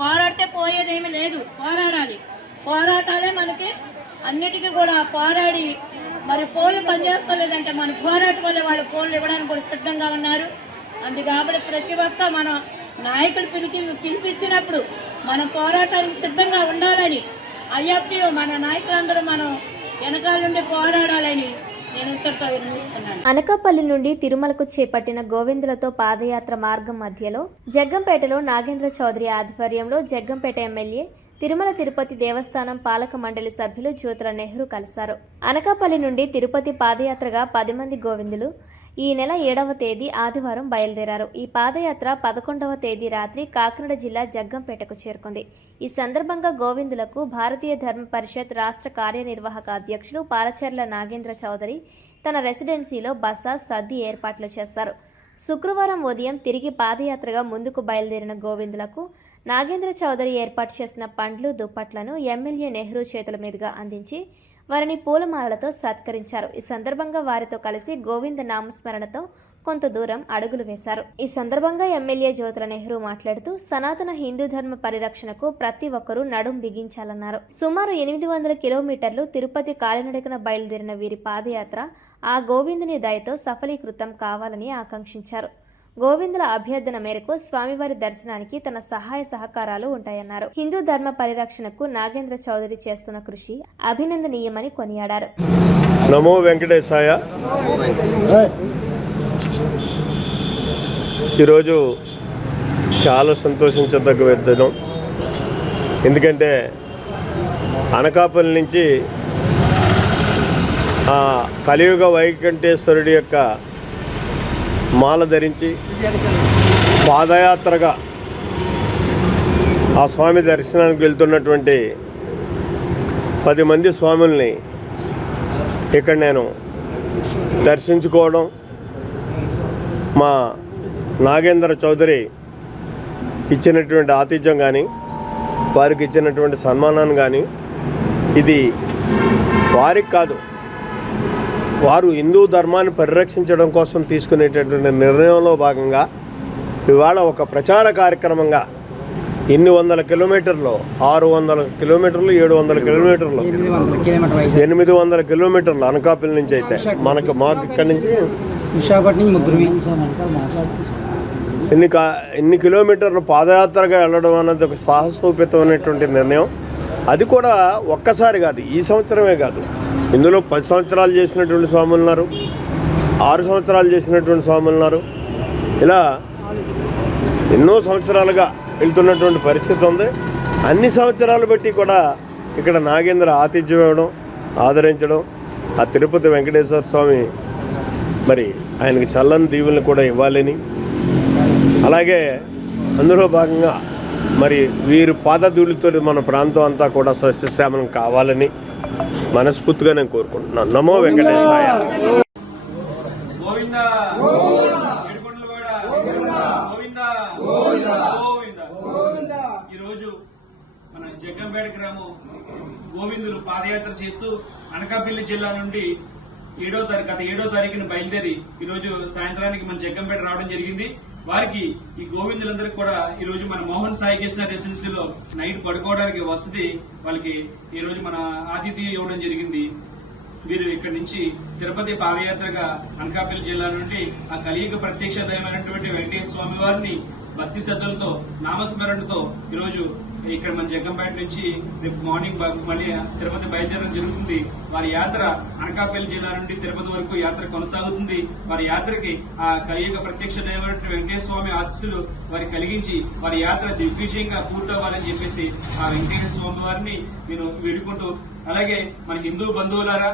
పోరాడితే పోయేదేమీ లేదు. పోరాటాలే మనకి అన్నిటికీ కూడా పోరాడి మరి పోలు పనిచేస్తలేదంటే మన పోరాటం వల్ల వాళ్ళు పోలు ఇవ్వడానికి కూడా సిద్ధంగా ఉన్నారు. కాబట్టి ప్రతి ఒక్క మన నాయకులు పిలిపించినప్పుడు మనం పోరాటానికి సిద్ధంగా ఉండాలని, ఐఎఫ్టీ మన నాయకులందరూ మనం వెనకాల నుండి పోరాడాలని నేను ఇంతటితో విన్నవిస్తున్నాను. అనకాపల్లి నుండి తిరుమలకు చేపట్టిన గోవిందులతో పాదయాత్ర మార్గం మధ్యలో జగ్గంపేటలో నాగేంద్ర చౌదరి ఆధ్వర్యంలో జగ్గంపేట ఎమ్మెల్యే తిరుమల తిరుపతి దేవస్థానం పాలక మండలి సభ్యులు జ్యోతుల నెహ్రూ కలిశారు. అనకాపల్లి నుండి తిరుపతి పాదయాత్రగా 10 మంది గోవిందులు ఈ నెల 7వ తేదీ ఆదివారం బయలుదేరారు. ఈ పాదయాత్ర 11వ తేదీ రాత్రి కాకినాడ జిల్లా జగ్గంపేటకు చేరుకుంది. ఈ సందర్భంగా గోవిందులకు భారతీయ ధర్మ పరిషత్ రాష్ట్ర కార్యనిర్వాహక అధ్యక్షులు పాలచెర్ల నాగేంద్ర చౌదరి తన రెసిడెన్సీలో బస సద్ది ఏర్పాట్లు చేశారు. శుక్రవారం ఉదయం తిరిగి పాదయాత్రగా ముందుకు బయలుదేరిన గోవిందులకు నాగేంద్ర చౌదరి ఏర్పాటు చేసిన పండ్లు దుప్పట్లను ఎమ్మెల్యే నెహ్రూ చేతుల మీదుగా అందించి వారిని పూలమాలలతో సత్కరించారు. ఈ సందర్భంగా వారితో కలిసి గోవింద నామస్మరణతో కొంత దూరం అడుగులు వేశారు. ఈ సందర్భంగా ఎమ్మెల్యే జ్యోతుల నెహ్రూ మాట్లాడుతూ సనాతన హిందూ ధర్మ పరిరక్షణకు ప్రతి ఒక్కరూ నడుం బిగించాలన్నారు. సుమారు 800 కిలోమీటర్లు తిరుపతి కాలినడకన బయలుదేరిన వీరి పాదయాత్ర ఆ గోవిందుని దయతో సఫలీకృతం కావాలని ఆకాంక్షించారు. గోవిందుల అభ్యర్థన మేరకు స్వామివారి దర్శనానికి తన సహాయ సహకారాలు ఉంటాయన్నారు. హిందూ ధర్మ పరిరక్షణకు నాగేంద్ర చౌదరి చేస్తున్న కృషి అభినందనీయమని కొనియాడారు. నమో వెంకటేశాయ. ఈరోజు చాలా సంతోషించదగ్గ దినం. ఎందుకంటే అనకాపల్లి నుంచి ఆ కలియుగ వైకంఠేశ్వరుడి యొక్క మాల ధరించి పాదయాత్రగా ఆ స్వామి దర్శనానికి వెళ్తున్నటువంటి 10 మంది స్వాముల్ని ఇక్కడ నేను దర్శించుకోవడం, మా నాగేంద్ర చౌదరి ఇచ్చినటువంటి ఆతిథ్యం కానీ, వారికి ఇచ్చినటువంటి సన్మానాన్ని కానీ, ఇది వారికి కాదు, వారు హిందూ ధర్మాన్ని పరిరక్షించడం కోసం తీసుకునేటటువంటి నిర్ణయంలో భాగంగా ఇవాళ ఒక ప్రచార కార్యక్రమంగా ఇన్ని వందల కిలోమీటర్లు, 600 కిలోమీటర్లు, 700 కిలోమీటర్లు, 800 కిలోమీటర్లు అనకాపల్లి నుంచి అయితే మాకు ఇక్కడి నుంచి ఇన్ని కిలోమీటర్లు పాదయాత్రగా వెళ్ళడం అనేది ఒక సాహసోపేతమైనటువంటి నిర్ణయం. అది కూడా ఒక్కసారి కాదు, ఈ సంవత్సరమే కాదు, ఇందులో 10 సంవత్సరాలు చేసినటువంటి స్వాములు ఉన్నారు, 6 సంవత్సరాలు చేసినటువంటి స్వాములు ఉన్నారు. ఇలా ఎన్నో సంవత్సరాలుగా వెళ్తున్నటువంటి పరిస్థితి ఉంది. అన్ని సంవత్సరాలు బట్టి కూడా ఇక్కడ నాగేంద్ర ఆతిథ్యం ఇవ్వడం, ఆదరించడం, ఆ తిరుపతి వెంకటేశ్వర స్వామి మరి ఆయనకి చల్లని దీవుల్ని కూడా ఇవ్వాలని, అలాగే అందులో భాగంగా మరి వీరు పాదధూళితో మన ప్రాంతం అంతా కూడా సస్యశ్యామలం కావాలని మనస్ఫూర్తిగా నేను కోరుకుంటున్నాను. నమో వెంకటేశాయ. ఈరోజు మన జగ్గంపేట గ్రామం గోవిందులు పాదయాత్ర చేస్తూ అనకాపల్లి జిల్లా నుండి 7వ తారీఖున బయలుదేరి ఈరోజు సాయంత్రానికి మన జగ్గంపేట రావడం జరిగింది. వారికి ఈ గోవిందులందరికీ కూడా ఈ రోజు మన మోహన్ సాయి కృష్ణ రెసిడెన్సీలో నైట్ పడుకోవడానికి వసతి వాళ్ళకి ఈ రోజు మన ఆతిథ్యం ఇవ్వడం జరిగింది. వీరు ఇక్కడి నుంచి తిరుపతి పాదయాత్రగా అనకాపల్లి జిల్లా నుండి ఆ కలియుగ ప్రత్యక్ష దైవమైనటువంటి వెంకటేశ్వర స్వామి వారిని భక్తి శ్రద్ధలతో నామస్మరణతో ఈరోజు ఇక్కడ మన జగ్గంపేట నుంచి రేపు మార్నింగ్ మళ్ళీ తిరుపతి బయలుదేరడం జరుగుతుంది. వారి యాత్ర అనకాపల్లి జిల్లా నుండి తిరుపతి వరకు యాత్ర కొనసాగుతుంది. వారి యాత్రకి ఆ కలియుగ ప్రత్యక్ష దైవమైన వెంకటేశ్వర స్వామి ఆశీస్సులు వారి కలిగించి వారి యాత్ర దిగ్విజయంగా పూర్తవ్వాలని చెప్పేసి ఆ వెంకటేశ్వర స్వామి వారిని నేను వేడుకుంటూ, అలాగే మన హిందూ బంధువులారా,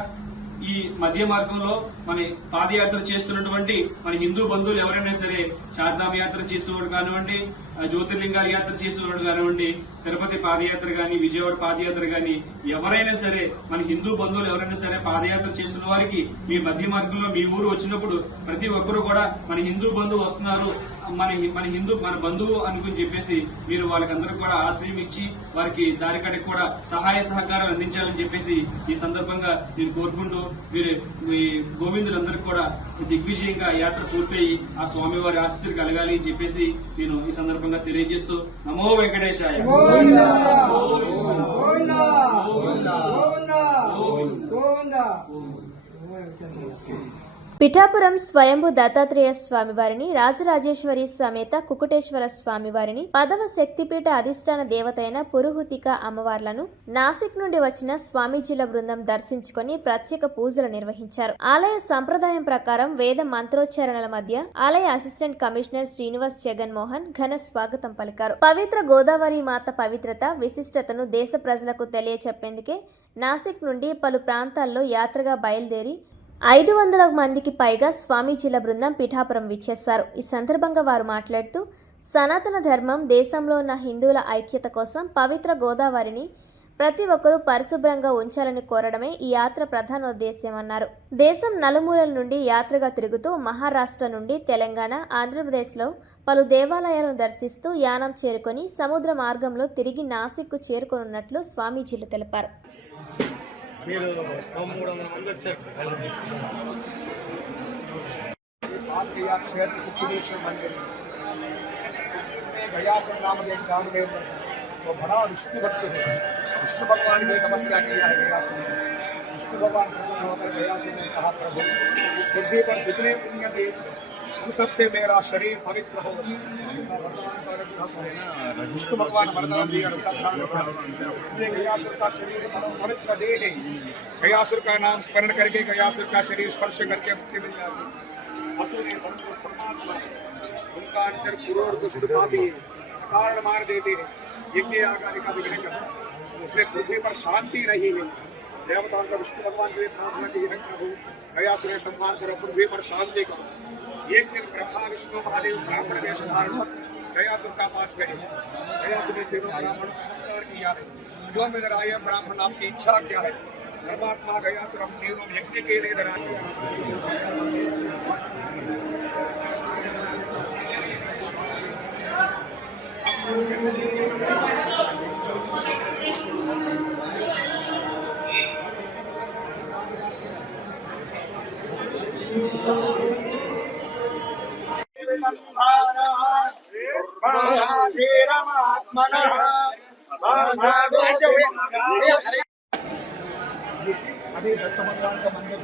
ఈ మధ్య మార్గంలో మన పాదయాత్ర చేస్తున్నటువంటి మన హిందూ బంధువులు ఎవరైనా సరే, చార్ధామ్ యాత్ర చేసేవాడు కానివ్వండి, జ్యోతిర్లింగాల యాత్ర చేసేవాడు కానివ్వండి, తిరుపతి పాదయాత్ర గాని, విజయవాడ పాదయాత్ర గాని, ఎవరైనా సరే మన హిందూ బంధువులు ఎవరైనా సరే పాదయాత్ర చేస్తున్న వారికి మీ మధ్య మార్గంలో మీ ఊరు వచ్చినప్పుడు ప్రతి ఒక్కరూ కూడా మన హిందూ బంధువు వస్తున్నారు మన బంధువు అనుకుని చెప్పేసి మీరు వాళ్ళకందరూ కూడా ఆశ్రయం ఇచ్చి వారికి దారికడికి కూడా సహాయ సహకారాలు అందించాలని చెప్పేసి ఈ సందర్భంగా నేను కోరుకుంటూ మీరు మీ గోవిందులందరికీ కూడా దిగ్విజయంగా యాత్ర పూర్తయి ఆ స్వామివారి ఆశీస్సులు కలగాలి అని చెప్పేసి నేను ఈ సందర్భంగా తెలియజేస్తూ నమో వెంకటేశాయ. పిఠాపురం స్వయంభు దత్తాత్రేయ స్వామివారిని, రాజరాజేశ్వరి సమేత కుకుటేశ్వర స్వామివారిని, పదవ శక్తిపీఠ అధిష్టాన దేవతైన పురుహుతిక అమ్మవార్లను నాసిక్ నుండి వచ్చిన స్వామీజీల బృందం దర్శించుకుని ప్రత్యేక పూజలు నిర్వహించారు. ఆలయ సంప్రదాయం ప్రకారం వేద మంత్రోచ్చారణల మధ్య ఆలయ అసిస్టెంట్ కమిషనర్ శ్రీనివాస్ జగన్మోహన్ ఘన స్వాగతం పలికారు. పవిత్ర గోదావరి మాత పవిత్రత, విశిష్టతను దేశ ప్రజలకు తెలియచెప్పేందుకే నాసిక్ నుండి పలు ప్రాంతాల్లో యాత్రగా బయలుదేరి 500 మందికి పైగా స్వామీజీల బృందం పిఠాపురం విచ్చేశారు. ఈ సందర్భంగా వారు మాట్లాడుతూ సనాతన ధర్మం, దేశంలో ఉన్న హిందువుల ఐక్యత కోసం పవిత్ర గోదావరిని ప్రతి ఒక్కరూ పరిశుభ్రంగా ఉంచాలని కోరడమే ఈ యాత్ర ప్రధానోద్దేశ్యమన్నారు. దేశం నలుమూలల నుండి యాత్రగా తిరుగుతూ మహారాష్ట్ర నుండి తెలంగాణ, ఆంధ్రప్రదేశ్లో పలు దేవాలయాలను దర్శిస్తూ యానం చేరుకొని సముద్ర మార్గంలో తిరిగి నాసిక్కు చేరుకోనున్నట్లు స్వామీజీలు తెలిపారు. మీరు 300 మంది వచ్చారు. क्षेत्र कुकुटेश्वर मंदिर गयासुर नाम के कामदेव वो बड़ा विष्णु भक्त है. विष्णु भगवान की तपस्या किया है गयासुर ने. विष्णु भगवान प्रसन्न होकर गयासुर ने कहा, प्रभु इस पृथ्वी पर जितने पुण्य देव उन सबसे मेरा शरीर पवित्र हो. विष्णु भगवान वरदान दिया, इसलिए गयासुर का शरीर पवित्र देह है. गयासुर का नाम स्मरण करके गयासुर का शरीर स्पर्श करके मुक्ति मिल जाती है. उनका अंचर पुरोर दुष्ट पापी कारण मार देते हैं. यज्ञ आगामी का विघ्न कर उससे पृथ्वी पर शांति नहीं है. देवताओं का विष्णु भगवान के प्रार्थना की है, प्रभु गयासुर संहार करो, पृथ्वी पर शांति करो. एक दिन ब्रह्मा विष्णु महादेव ब्राह्मण वेश धारण गयासुर का पास गए. गयासुर ने तीनों ब्राह्मण नमस्कार किया है. जो मेरे आए ब्राह्मण, आपकी इच्छा क्या है? धर्मात्मा गयासुर हम तीनों यज्ञ के लिए डरा दिया. अभी दत्त भगवान का मंदिर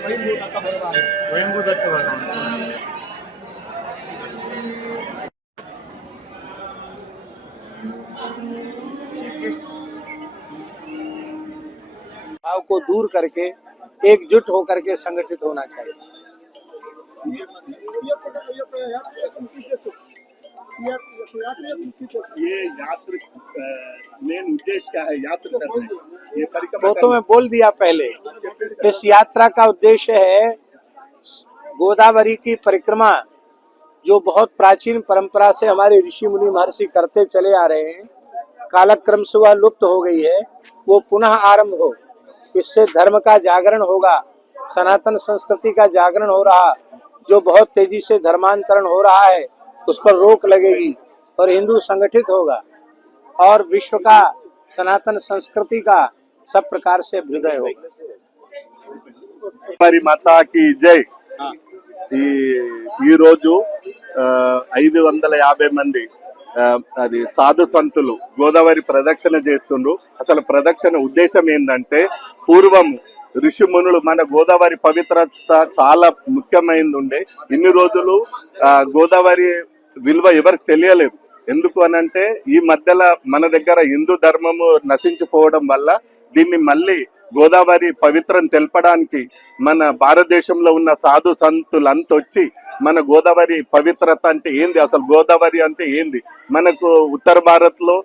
स्वयंभू दत्त भगवान, स्वयंभू दत्त भगवान. भाव को दूर करके एकजुट होकर के संगठित होना चाहिए. ये यात्रा मेन उद्देश्य क्या है? यात्रा करना ये परिक्रमा. वो तो मैं बोल दिया पहले. इस यात्रा का उद्देश्य है गोदावरी की परिक्रमा, जो बहुत प्राचीन परंपरा से हमारे ऋषि मुनि महर्षि करते चले आ रहे हैं. कालक्रम से वह लुप्त हो गई है, वो पुनः आरंभ हो. इससे धर्म का जागरण होगा, सनातन संस्कृति का जागरण हो रहा, जो बहुत तेजी से धर्मांतरण हो रहा है उस पर रोक लगेगी और हिंदू संगठित होगा और विश्व का सनातन संस्कृति का सब प्रकार से अभ्युदय होगा. हमारी माता की जय. ఈ రోజు 550 మంది అది సాధు సంతులు గోదావరి ప్రదక్షిణ చేస్తుండ్రు. అసలు ప్రదక్షిణ ఉద్దేశం ఏంటంటే, పూర్వం ఋషి మునులు మన గోదావరి పవిత్రత చాలా ముఖ్యమైనది ఉండే. ఇన్ని రోజులు గోదావరి విలువ ఎవరికి తెలియలేదు. ఎందుకు అనంటే ఈ మధ్యలో మన దగ్గర హిందూ ధర్మము నశించిపోవడం వల్ల దీన్ని మళ్ళీ గోదావరి పవిత్రం తెలపడానికి మన భారతదేశంలో ఉన్న సాధు సంతులంతా వచ్చి మన గోదావరి పవిత్రత అంటే ఏంది, అసలు గోదావరి అంటే ఏంది, మనకు ఉత్తర భారత్ లో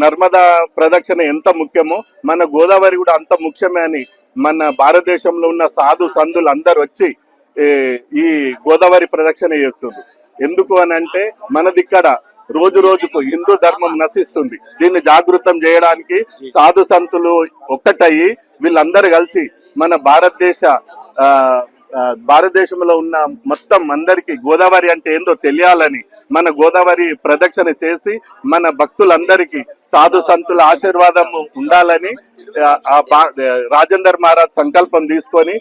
నర్మదా ప్రదక్షిణ ఎంత ముఖ్యమో మన గోదావరి కూడా అంత ముఖ్యమే అని మన భారతదేశంలో ఉన్న సాధు సంతులు అందరు వచ్చి ఈ గోదావరి ప్రదక్షిణ చేస్తుంది. ఎందుకు అని అంటే మనదిక్కడ రోజు రోజుకు హిందూ ధర్మం నశిస్తుంది. దీన్ని జాగృతం చేయడానికి సాధు సంతులు ఒక్కటయ్యి వీళ్ళందరూ కలిసి మన భారతదేశ భారతదేశంలో ఉన్న మొత్తం అందరికీ గోదావరి అంటే ఏందో తెలియాలని మన గోదావరి ప్రదక్షిణ చేసి మన భక్తులందరికీ సాధు సంతుల ఆశీర్వాదం ఉండాలని రాజేందర్ మహారాజ్ సంకల్పం తీసుకొని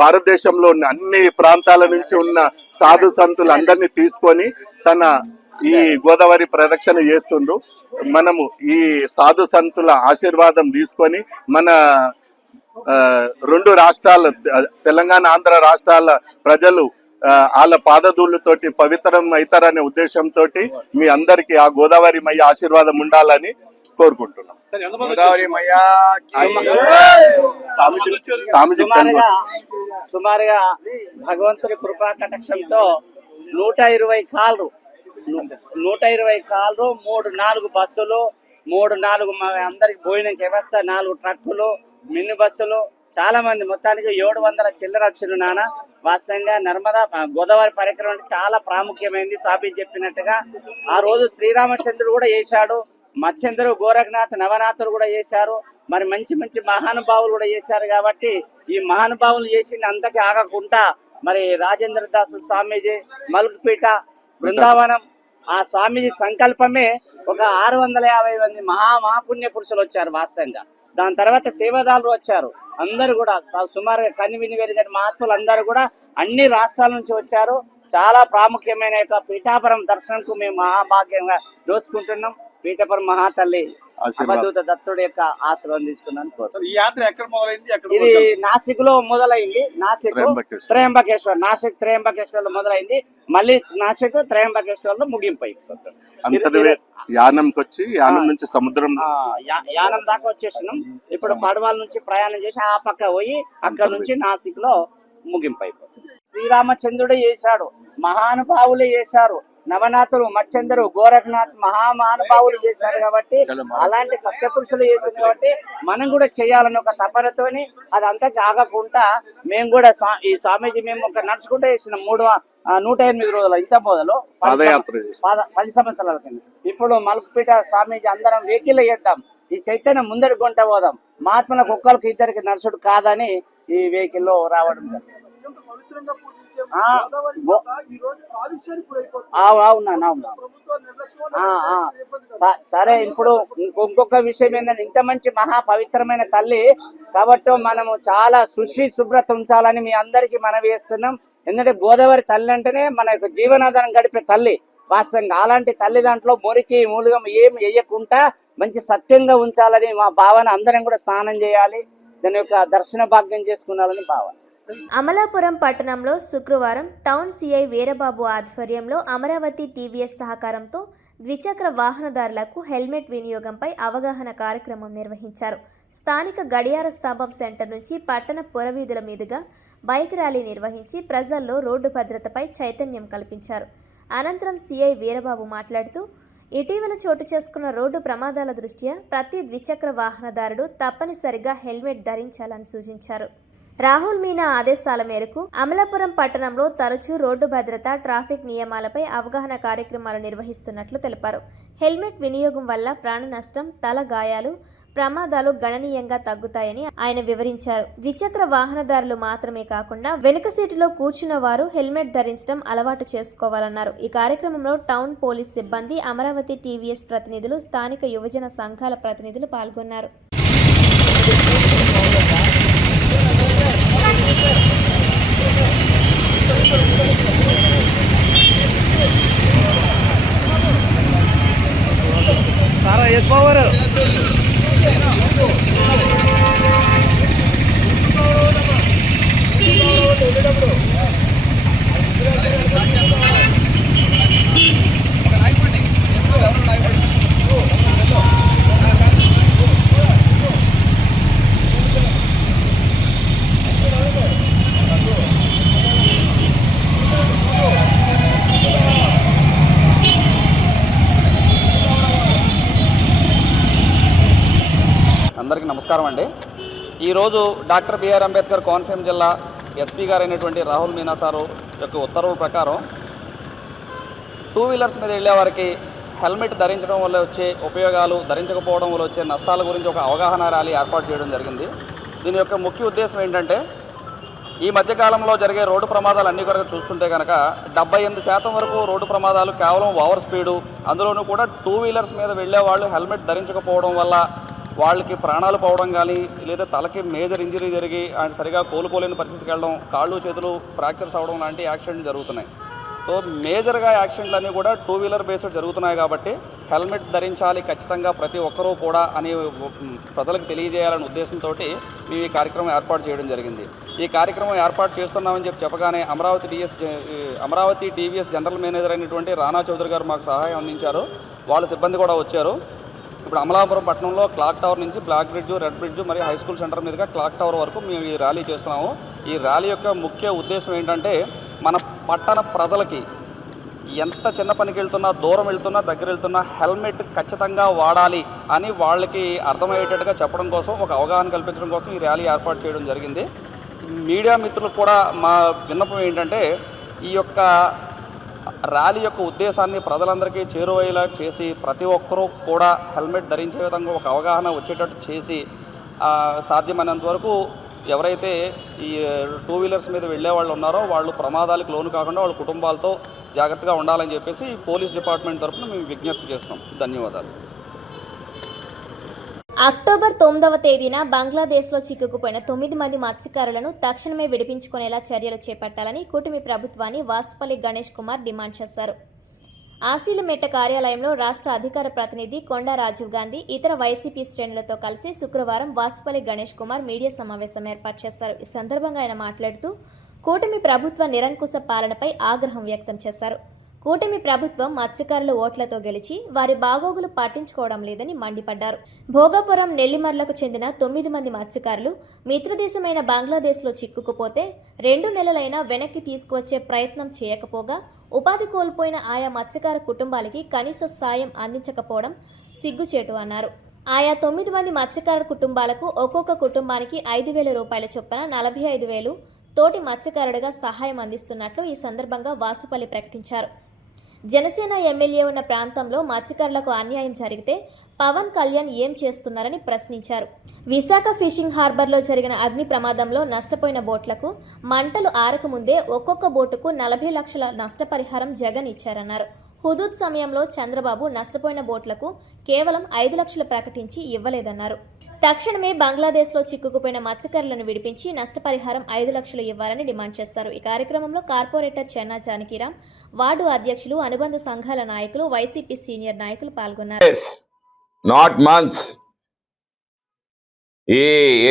భారతదేశంలో ఉన్న అన్ని ప్రాంతాల నుంచి ఉన్న సాధు సంతులందరినీ తీసుకొని తన ఈ గోదావరి ప్రదక్షిణ చేస్తుండ్రు. మనము ఈ సాధు సంతుల ఆశీర్వాదం తీసుకొని మన 2 రాష్ట్రాల తెలంగాణ ఆంధ్ర రాష్ట్రాల ప్రజలు వాళ్ళ పాదధూళ్ళతోటి పవిత్రం అవుతారనే ఉద్దేశంతో మీ అందరికీ ఆ గోదావరి మయ్య ఆశీర్వాదం ఉండాలని కోరుకుంటున్నాం. సుమారుగా భగవంతుడి కృపా కటాక్షంతో 120 కార్లు 3-4 బస్సులు 3-4 అందరికి భోజనం వ్యవస్థ 4 ట్రక్కులు మినీ బస్సులు చాలా మంది మొత్తానికి 700 చిల్లర వచ్చిన నాన్న. వాస్తవంగా నర్మదా గోదావరి పరిక్రమ చాలా ప్రాముఖ్యమైంది. స్వామి చెప్పినట్టుగా ఆ రోజు శ్రీరామచంద్రుడు కూడా చేశాడు, మత్స్యంద్రుడు గోరఖనాథ్ నవనాథుడు కూడా చేశారు, మరి మంచి మంచి మహానుభావులు కూడా చేశారు. కాబట్టి ఈ మహానుభావులు చేసింది అంతకి ఆగకుండా మరి రాజేంద్ర దాస్ స్వామీజీ మల్క్పేట బృందావనం ఆ స్వామీజీ సంకల్పమే ఒక 650 మంది మహాపుణ్య పురుషులు వచ్చారు వాస్తవంగా. దాని తర్వాత సేవాదారులు వచ్చారు. అందరూ కూడా సుమారుగా కనివిని వెరిగని మహాత్ములు అందరూ కూడా అన్ని రాష్ట్రాల నుంచి వచ్చారు. చాలా ప్రాముఖ్యమైన యొక్క పీఠాపురం దర్శనంకు మేము మహాభాగ్యంగా దోచుకుంటున్నాం. పీఠపురం మహాతల్లి అవధూత దత్తుడి యొక్క ఆశీర్వాదం తీసుకున్నాను. ఈ యాత్ర ఎక్కడ మొదలైంది? ఇది నాసిక్ లో మొదలైంది. నాసిక్ త్రయంబకేశ్వర్ లో మొదలైంది. మళ్ళీ నాసిక్ త్రయంబకేశ్వర్ లో ముగింపు అయిపోతుంది. యానం నుంచి సముద్రం యానం దాకా వచ్చేసినాం. ఇప్పుడు పడవల నుంచి ప్రయాణం చేసి ఆ పక్క పోయి అక్కడ నుంచి నాసిక్ లో ముగింపు అయిపోతుంది. శ్రీరామచంద్రుడే చేశాడు, మహానుభావులే చేశారు, నవనాథులు మత్స్యంద్రుడు గోరఖనాథ్ మహానుభావులు చేశారు. కాబట్టి అలాంటి సత్యపురుషులు చేసింది కాబట్టి మనం కూడా చేయాలని ఒక తపనతోని అదంతా ఆగకుండా మేము కూడా ఈ స్వామీజీ మేము ఒక నడుచుకుంటూ చేసినాం 108 రోజులు. ఇంత మొదలు 10 సంవత్సరాల కింద. ఇప్పుడు మల్క్పేట స్వామీజీ అందరం వెహికల్ చేద్దాం, ఈ చైతన్యం ముందడి గుంట పోదాం, మహాత్ములకు ఒక్కరికి ఇద్దరికి నడుచుడు కాదని ఈ వెహికల్ లో రావడం జరిగింది. సరే, ఇప్పుడు ఇంకొక విషయం ఏంటంటే ఇంత మంచి మహా పవిత్రమైన తల్లి కాబట్టి మనము చాలా శుభ్రత ఉంచాలని మీ అందరికి మనవి చేస్తున్నాం. ఎందుకంటే గోదావరి తల్లి అంటేనే మన యొక్క జీవనాధారం గడిపే తల్లి. వాస్తవంగా అలాంటి తల్లి దాంట్లో మురికి మూలిగం ఏం వేయకుండా మంచి సత్యంగా ఉంచాలని మా భావన. అందరం కూడా స్నానం చేయాలి, దాని యొక్క దర్శన భాగ్యం చేసుకున్నాలని భావన. అమలాపురం పట్టణంలో శుక్రవారం టౌన్ సిఐ వీరబాబు ఆధ్వర్యంలో అమరావతి టీవీఎస్ సహకారంతో ద్విచక్ర వాహనదారులకు హెల్మెట్ వినియోగంపై అవగాహన కార్యక్రమం నిర్వహించారు. స్థానిక గడియార స్తంభం సెంటర్ నుంచి పట్టణ పురవీధుల మీదుగా బైక్ ర్యాలీ నిర్వహించి ప్రజల్లో రోడ్డు భద్రతపై చైతన్యం కల్పించారు. అనంతరం సిఐ వీరబాబు మాట్లాడుతూ ఇటీవల చోటు చేసుకున్న రోడ్డు ప్రమాదాల దృష్ట్యా ప్రతి ద్విచక్ర వాహనదారుడు తప్పనిసరిగా హెల్మెట్ ధరించాలని సూచించారు. రాహుల్ మీనా ఆదేశాల మేరకు అమలాపురం పట్టణంలో తరచూ రోడ్డు భద్రత, ట్రాఫిక్ నియమాలపై అవగాహన కార్యక్రమాలు నిర్వహిస్తున్నట్లు తెలిపారు. హెల్మెట్ వినియోగం వల్ల ప్రాణ నష్టం, తల గాయాలు, ప్రమాదాలు గణనీయంగా తగ్గుతాయని ఆయన వివరించారు. ద్విచక్ర వాహనదారులు మాత్రమే కాకుండా వెనుక సీటులో కూర్చున్న వారు హెల్మెట్ ధరించడం అలవాటు చేసుకోవాలన్నారు. ఈ కార్యక్రమంలో టౌన్ పోలీస్ సిబ్బంది, అమరావతి టీవీఎస్ ప్రతినిధులు, స్థానిక యువజన సంఘాల ప్రతినిధులు పాల్గొన్నారు. అందరికీ నమస్కారం అండి. ఈరోజు డాక్టర్ బిఆర్ అంబేద్కర్ కోనసీమ జిల్లా ఎస్పీ గారు అయినటువంటి రాహుల్ మీనా సారు యొక్క ఉత్తర్వుల ప్రకారం 2 వీలర్స్ మీద వెళ్ళే వారికి హెల్మెట్ ధరించడం వల్ల వచ్చే ఉపయోగాలు, ధరించకపోవడం వల్ల వచ్చే నష్టాల గురించి ఒక అవగాహన ర్యాలీ ఏర్పాటు చేయడం జరిగింది. దీని యొక్క ముఖ్య ఉద్దేశం ఏంటంటే ఈ మధ్యకాలంలో జరిగే రోడ్డు ప్రమాదాలు అన్నీ కనుక చూస్తుంటే కనుక 78% వరకు రోడ్డు ప్రమాదాలు కేవలం ఓవర్ స్పీడు, అందులోనూ కూడా 2 వీలర్స్ మీద వెళ్ళే వాళ్ళు హెల్మెట్ ధరించకపోవడం వల్ల వాళ్ళకి ప్రాణాలు పోవడం కానీ, లేదా తలకి మేజర్ ఇంజరీ జరిగి ఆయన సరిగా కోలుకోలేని పరిస్థితికి వెళ్ళడం, కాళ్ళు చేతులు ఫ్రాక్చర్స్ అవ్వడం లాంటి యాక్సిడెంట్లు జరుగుతున్నాయి. సో మేజర్గా యాక్సిడెంట్లు అన్నీ కూడా 2 వీలర్ బేస్డ్ జరుగుతున్నాయి కాబట్టి హెల్మెట్ ధరించాలి ఖచ్చితంగా ప్రతి ఒక్కరూ కూడా అని ప్రజలకు తెలియజేయాలనే ఉద్దేశంతో మేము ఈ కార్యక్రమం ఏర్పాటు చేయడం జరిగింది. ఈ కార్యక్రమం ఏర్పాటు చేస్తున్నామని చెప్పగానే అమరావతి టీవీఎస్ జనరల్ మేనేజర్ అయినటువంటి రానా చౌదరి గారు మాకు సహాయం అందించారు. వాళ్ళ సిబ్బంది కూడా వచ్చారు. ఇప్పుడు అమలాపురం పట్టణంలో క్లాక్ టవర్ నుంచి బ్లాక్ బ్రిడ్జ్, రెడ్ బ్రిడ్జ్ మరియు హై స్కూల్ సెంటర్ మీదుగా క్లాక్ టవర్ వరకు మేము ఈ ర్యాలీ చేస్తున్నాము. ఈ ర్యాలీ యొక్క ముఖ్య ఉద్దేశం ఏంటంటే మన పట్టణ ప్రజలకి ఎంత చిన్న పనికి వెళ్తున్నా, దూరం వెళ్తున్నా, దగ్గర వెళ్తున్నా హెల్మెట్ ఖచ్చితంగా వాడాలి అని వాళ్ళకి అర్థమయ్యేటట్టుగా చెప్పడం కోసం, ఒక అవగాహన కల్పించడం కోసం ఈ ర్యాలీ ఏర్పాటు చేయడం జరిగింది. మీడియా మిత్రులకు కూడా మా విన్నపం ఏంటంటే ఈ యొక్క ర్యాలీ యొక్క ఉద్దేశాన్ని ప్రజలందరికీ చేరువయ్యేలా చేసి ప్రతి ఒక్కరూ కూడా హెల్మెట్ ధరించే విధంగా ఒక అవగాహన వచ్చేటట్టు చేసి సాధ్యమైనంత వరకు ఎవరైతే ఈ 2 వీలర్స్ మీద వెళ్ళే వాళ్ళు ఉన్నారో వాళ్ళు ప్రమాదాలకు లోను కాకుండా వాళ్ళ కుటుంబాలతో జాగ్రత్తగా ఉండాలని చెప్పేసి పోలీస్ డిపార్ట్మెంట్ తరఫున మేము విజ్ఞప్తి చేస్తున్నాం. ధన్యవాదాలు. అక్టోబర్ 9వ తేదీన బంగ్లాదేశ్లో చిక్కుకుపోయిన 9 మంది మత్స్యకారులను తక్షణమే విడిపించుకునేలా చర్యలు చేపట్టాలని కూటమి ప్రభుత్వాన్ని వాసుపల్లి గణేష్ కుమార్ డిమాండ్ చేశారు. ఆసీలమెట్ట కార్యాలయంలో రాష్ట్ర అధికార ప్రతినిధి కొండా రాజీవ్ గాంధీ ఇతర వైసీపీ శ్రేణులతో కలిసి శుక్రవారం వాసుపల్లి గణేష్ కుమార్ మీడియా సమావేశం ఏర్పాటు చేశారు. ఈ సందర్భంగా ఆయన మాట్లాడుతూ కూటమి ప్రభుత్వ నిరంకుశ పాలనపై ఆగ్రహం వ్యక్తం చేశారు. కూటమి ప్రభుత్వం మత్స్యకారుల ఓట్లతో గెలిచి వారి బాగోగులు పట్టించుకోవడం లేదని మండిపడ్డారు. భోగాపురం, నెల్లిమర్లకు చెందిన 9 మంది మత్స్యకారులు మిత్రదేశమైన బంగ్లాదేశ్లో చిక్కుకుపోతే 2 నెలలైనా వెనక్కి తీసుకువచ్చే ప్రయత్నం చేయకపోగా ఉపాధి కోల్పోయిన ఆయా మత్స్యకార కుటుంబాలకి కనీస సాయం అందించకపోవడం సిగ్గుచేటు అన్నారు. ఆయా 9 మంది మత్స్యకార కుటుంబాలకు ఒక్కొక్క కుటుంబానికి 5,000 రూపాయల చొప్పున 45,000 తోటి మత్స్యకారుడిగా సహాయం అందిస్తున్నట్లు ఈ సందర్భంగా వాసుపల్లి ప్రకటించారు. జనసేన ఎమ్మెల్యే ఉన్న ప్రాంతంలో మత్స్యకారులకు అన్యాయం జరిగితే పవన్ కళ్యాణ్ ఏం చేస్తున్నారని ప్రశ్నించారు. విశాఖ ఫిషింగ్ హార్బర్లో జరిగిన అగ్ని ప్రమాదంలో నష్టపోయిన బోట్లకు మంటలు ఆరకముందే ఒక్కొక్క బోటుకు 40 లక్షల నష్టపరిహారం జగన్ ఇచ్చారన్నారు. హుదూద్ సమయంలో చంద్రబాబు నష్టపోయిన బోట్లకు కేవలం 5 లక్షలు ప్రకటించి ఇవ్వలేదన్నారు. తక్షణమే బంగ్లాదేశ్లో చిక్కుకుపోయిన మత్స్యకారులను విడిపించి నష్టపరిహారం 5 లక్షలు ఇవ్వాలని డిమాండ్ చేశారు. ఈ కార్యక్రమంలో కార్పొరేటర్ చెన్నా జానకిరామ్, వార్డు అధ్యక్షులు, అనుబంధ సంఘాల నాయకులు, వైసీపీ సీనియర్ నాయకులు పాల్గొన్నారు. నాట్ మంత్స్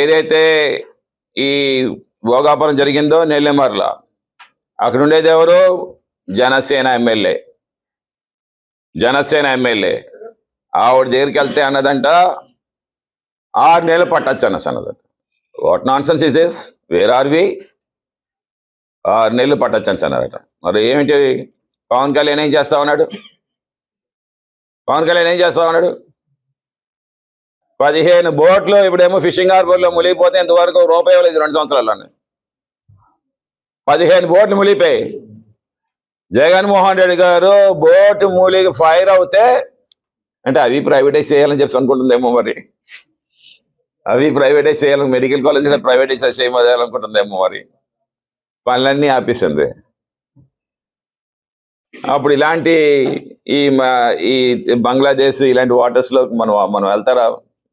ఏదైతే ఈ భోగాపురం జరిగిందో నెల్లిమర్ల, అక్కడ ఉండేది ఎవరు? జనసేన ఎమ్మెల్యే ఆవిడ దగ్గరికి వెళ్తే అన్నదంట 6 నెలలు పట్టచ్చు అన్నదంట. What nonsense is this? Where are we? 6 నెలలు పట్టచ్చు అన్నారట. మరి ఏమిటి పవన్ కళ్యాణ్ ఏం చేస్తా ఉన్నాడు? 15 బోట్లు ఇప్పుడేమో ఫిషింగ్ హార్బర్లో మునిగిపోతే ఇంతవరకు రూపాయి ఇవ్వలేదు 2 సంవత్సరాల్లోనే. 15 బోట్లు మునిగిపోయి జగన్మోహన్ రెడ్డి గారు బోటు మూలికి ఫైర్ అవుతే అంటే అవి ప్రైవేటైజ్ చేయాలని చెప్పి అనుకుంటుందేమో. మరి అవి ప్రైవేటైజ్ చేయాలని, మెడికల్ కాలేజ్ ప్రైవేటైజ్ చేయాలనుకుంటుందేమో. మరి పనులన్నీ ఆపేసింది. అప్పుడు ఇలాంటి ఈ బంగ్లాదేశ్ ఇలాంటి వాటర్స్లో మనం వెళ్తారా?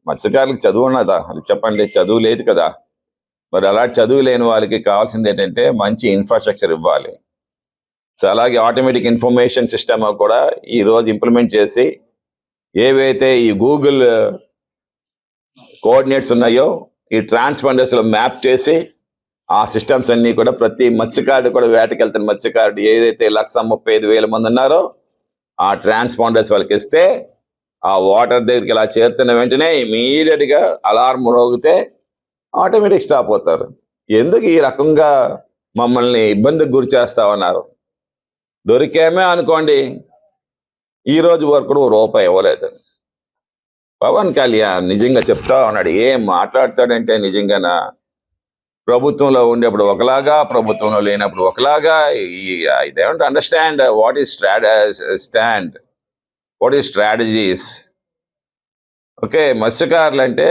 మత్స్యకారులకు చదువు ఉన్నదా? చెప్పండి, చదువు లేదు కదా. మరి అలాంటి చదువు లేని వాళ్ళకి కావాల్సింది ఏంటంటే మంచి ఇన్ఫ్రాస్ట్రక్చర్ ఇవ్వాలి. సో అలాగే ఆటోమేటిక్ ఇన్ఫర్మేషన్ సిస్టమ్ కూడా ఈరోజు ఇంప్లిమెంట్ చేసి ఏవైతే ఈ గూగుల్ కోఆర్డినేట్స్ ఉన్నాయో ఈ ట్రాన్స్పాండర్స్లో మ్యాప్ చేసి ఆ సిస్టమ్స్ అన్నీ కూడా ప్రతి మత్స్యకారుడు కూడా వేటకి వెళ్తున్న మత్స్యకారుడు ఏదైతే 135,000 మంది ఉన్నారో ఆ ట్రాన్స్పాండర్స్ వాళ్ళకి ఇస్తే ఆ వాటర్ దగ్గరికి ఇలా చేరుతున్న వెంటనే ఇమీడియట్గా అలారం మోగితే ఆటోమేటిక్ స్టాప్ అవుతారు. ఎందుకు ఈ రకంగా మమ్మల్ని ఇబ్బందికి గురి చేస్తా ఉన్నారు? దొరికేమే అనుకోండి, ఈరోజు వరకు కూడా రూపాయి ఇవ్వలేదు. పవన్ కళ్యాణ్ నిజంగా చెప్తా ఉన్నాడు. ఏం మాట్లాడతాడంటే నిజంగానా ప్రభుత్వంలో ఉండేప్పుడు ఒకలాగా, ప్రభుత్వంలో లేనప్పుడు ఒకలాగా. I don't understand what is strategies. Okay, మత్స్యకారులు అంటే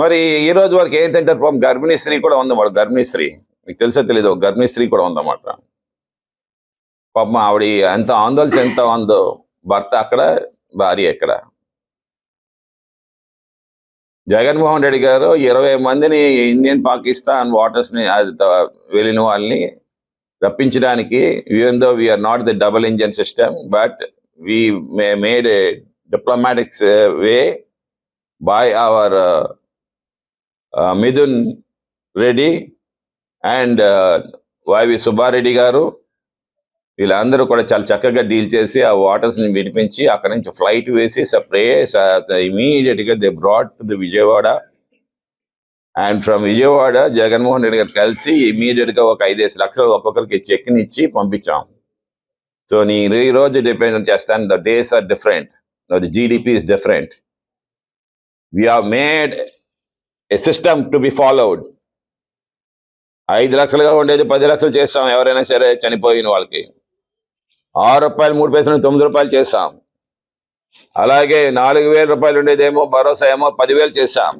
మరి ఈ రోజు వరకు ఏం తింటారు? పాపం గర్భిణీ స్త్రీ కూడా ఉందన్నమాట. గర్భిణీ స్త్రీ మీకు తెలుసో తెలీదు, గర్భిణీ స్త్రీ కూడా ఉందన్నమాట. పాపం ఆవిడ ఎంత ఆందోళన చెందుతా ఉందో, భర్త అక్కడ, భార్య ఎక్కడ. జగన్మోహన్ రెడ్డి గారు 20 మందిని ఇండియన్ పాకిస్తాన్ వాటర్స్ని వెళ్ళిన వాళ్ళని రప్పించడానికి, even though we're not the double engine system, but we made a diplomatics way by our Mithun Reddy and YV Subba Reddy గారు. వీళ్ళందరూ కూడా చాలా చక్కగా డీల్ చేసి ఆ వాటర్స్ని విడిపించి అక్కడి నుంచి ఫ్లైట్ వేసి ఇమీడియట్గా they brought to the Vijayawada. And from Vijayawada Jaganmohan Reddy గారు కలిసి ఇమీడియట్గా ఒక 5-6 లక్షలు ఒక్కొక్కరికి చెక్ని ఇచ్చి పంపించాం. సో నేను ఈ రోజు డిపెండ్ చేస్తాను. The days are different, the GDP is different. We have made a system to be followed. 5 లక్షలుగా ఉండేది 10 లక్షలు చేస్తాం. ఎవరైనా సరే చనిపోయిన వాళ్ళకి 6 రూపాయలు 3 పైసలు 9 రూపాయలు చేస్తాం. అలాగే 4,000 రూపాయలు ఉండేదేమో భరోసా ఏమో 10,000 చేస్తాం.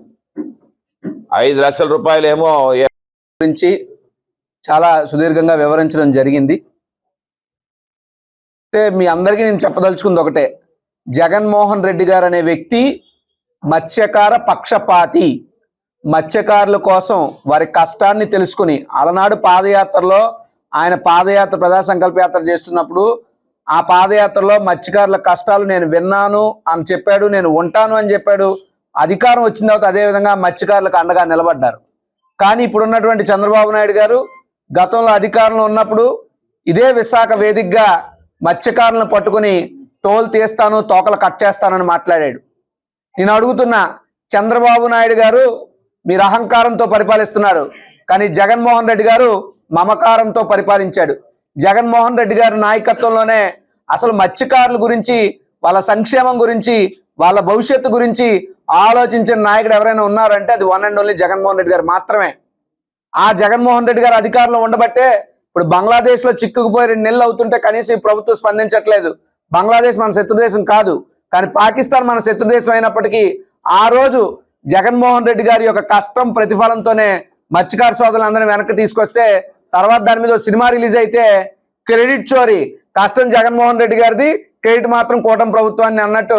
5 లక్షల రూపాయలు ఏమో గురించి చాలా సుదీర్ఘంగా వివరించడం జరిగింది. అయితే మీ అందరికీ నేను చెప్పదలుచుకుంది ఒకటే, జగన్మోహన్ రెడ్డి గారు అనే వ్యక్తి మత్స్యకార పక్షపాతి. మత్స్యకారుల కోసం వారి కష్టాన్ని తెలుసుకుని అలనాడు పాదయాత్రలో ఆయన ప్రజా సంకల్ప యాత్ర చేస్తున్నప్పుడు ఆ పాదయాత్రలో మత్స్యకారుల కష్టాలు నేను విన్నాను అని చెప్పాడు, నేను ఉంటాను అని చెప్పాడు. అధికారం వచ్చిన తర్వాత అదేవిధంగా మత్స్యకారులకు అండగా నిలబడ్డారు. కానీ ఇప్పుడున్నటువంటి చంద్రబాబు నాయుడు గారు గతంలో అధికారంలో ఉన్నప్పుడు ఇదే విశాఖ వేదికగా మత్స్యకారులను పట్టుకుని టోల్ తీస్తాను, తోకలు కట్ చేస్తానని మాట్లాడాడు. నేను అడుగుతున్నా, చంద్రబాబు నాయుడు గారు మీరు అహంకారంతో పరిపాలిస్తున్నారు, కానీ జగన్మోహన్ రెడ్డి గారు మమకారంతో పరిపాలించాడు. జగన్మోహన్ రెడ్డి గారి నాయకత్వంలోనే అసలు మత్స్యకారుల గురించి, వాళ్ళ సంక్షేమం గురించి, వాళ్ళ భవిష్యత్తు గురించి ఆలోచించిన నాయకుడు ఎవరైనా ఉన్నారంటే అది one and only Jaganmohan Reddy గారు మాత్రమే. ఆ జగన్మోహన్ రెడ్డి గారు అధికారంలో ఉండబట్టే ఇప్పుడు బంగ్లాదేశ్లో చిక్కుకుపోయి 2 నెలలు అవుతుంటే కనీసం ఈ ప్రభుత్వం స్పందించట్లేదు. బంగ్లాదేశ్ మన శత్రుదేశం కాదు, కానీ పాకిస్తాన్ మన శత్రుదేశం అయినప్పటికీ ఆ రోజు జగన్మోహన్ రెడ్డి గారి యొక్క కష్టం ప్రతిఫలంతోనే మత్స్యకార సోదరులందరినీ వెనక్కి తీసుకొస్తే తర్వాత దాని మీద సినిమా రిలీజ్ అయితే క్రెడిట్ చోరీ, కష్టం జగన్మోహన్ రెడ్డి గారిది, క్రెడిట్ మాత్రం కూటమి ప్రభుత్వాన్ని అన్నట్టు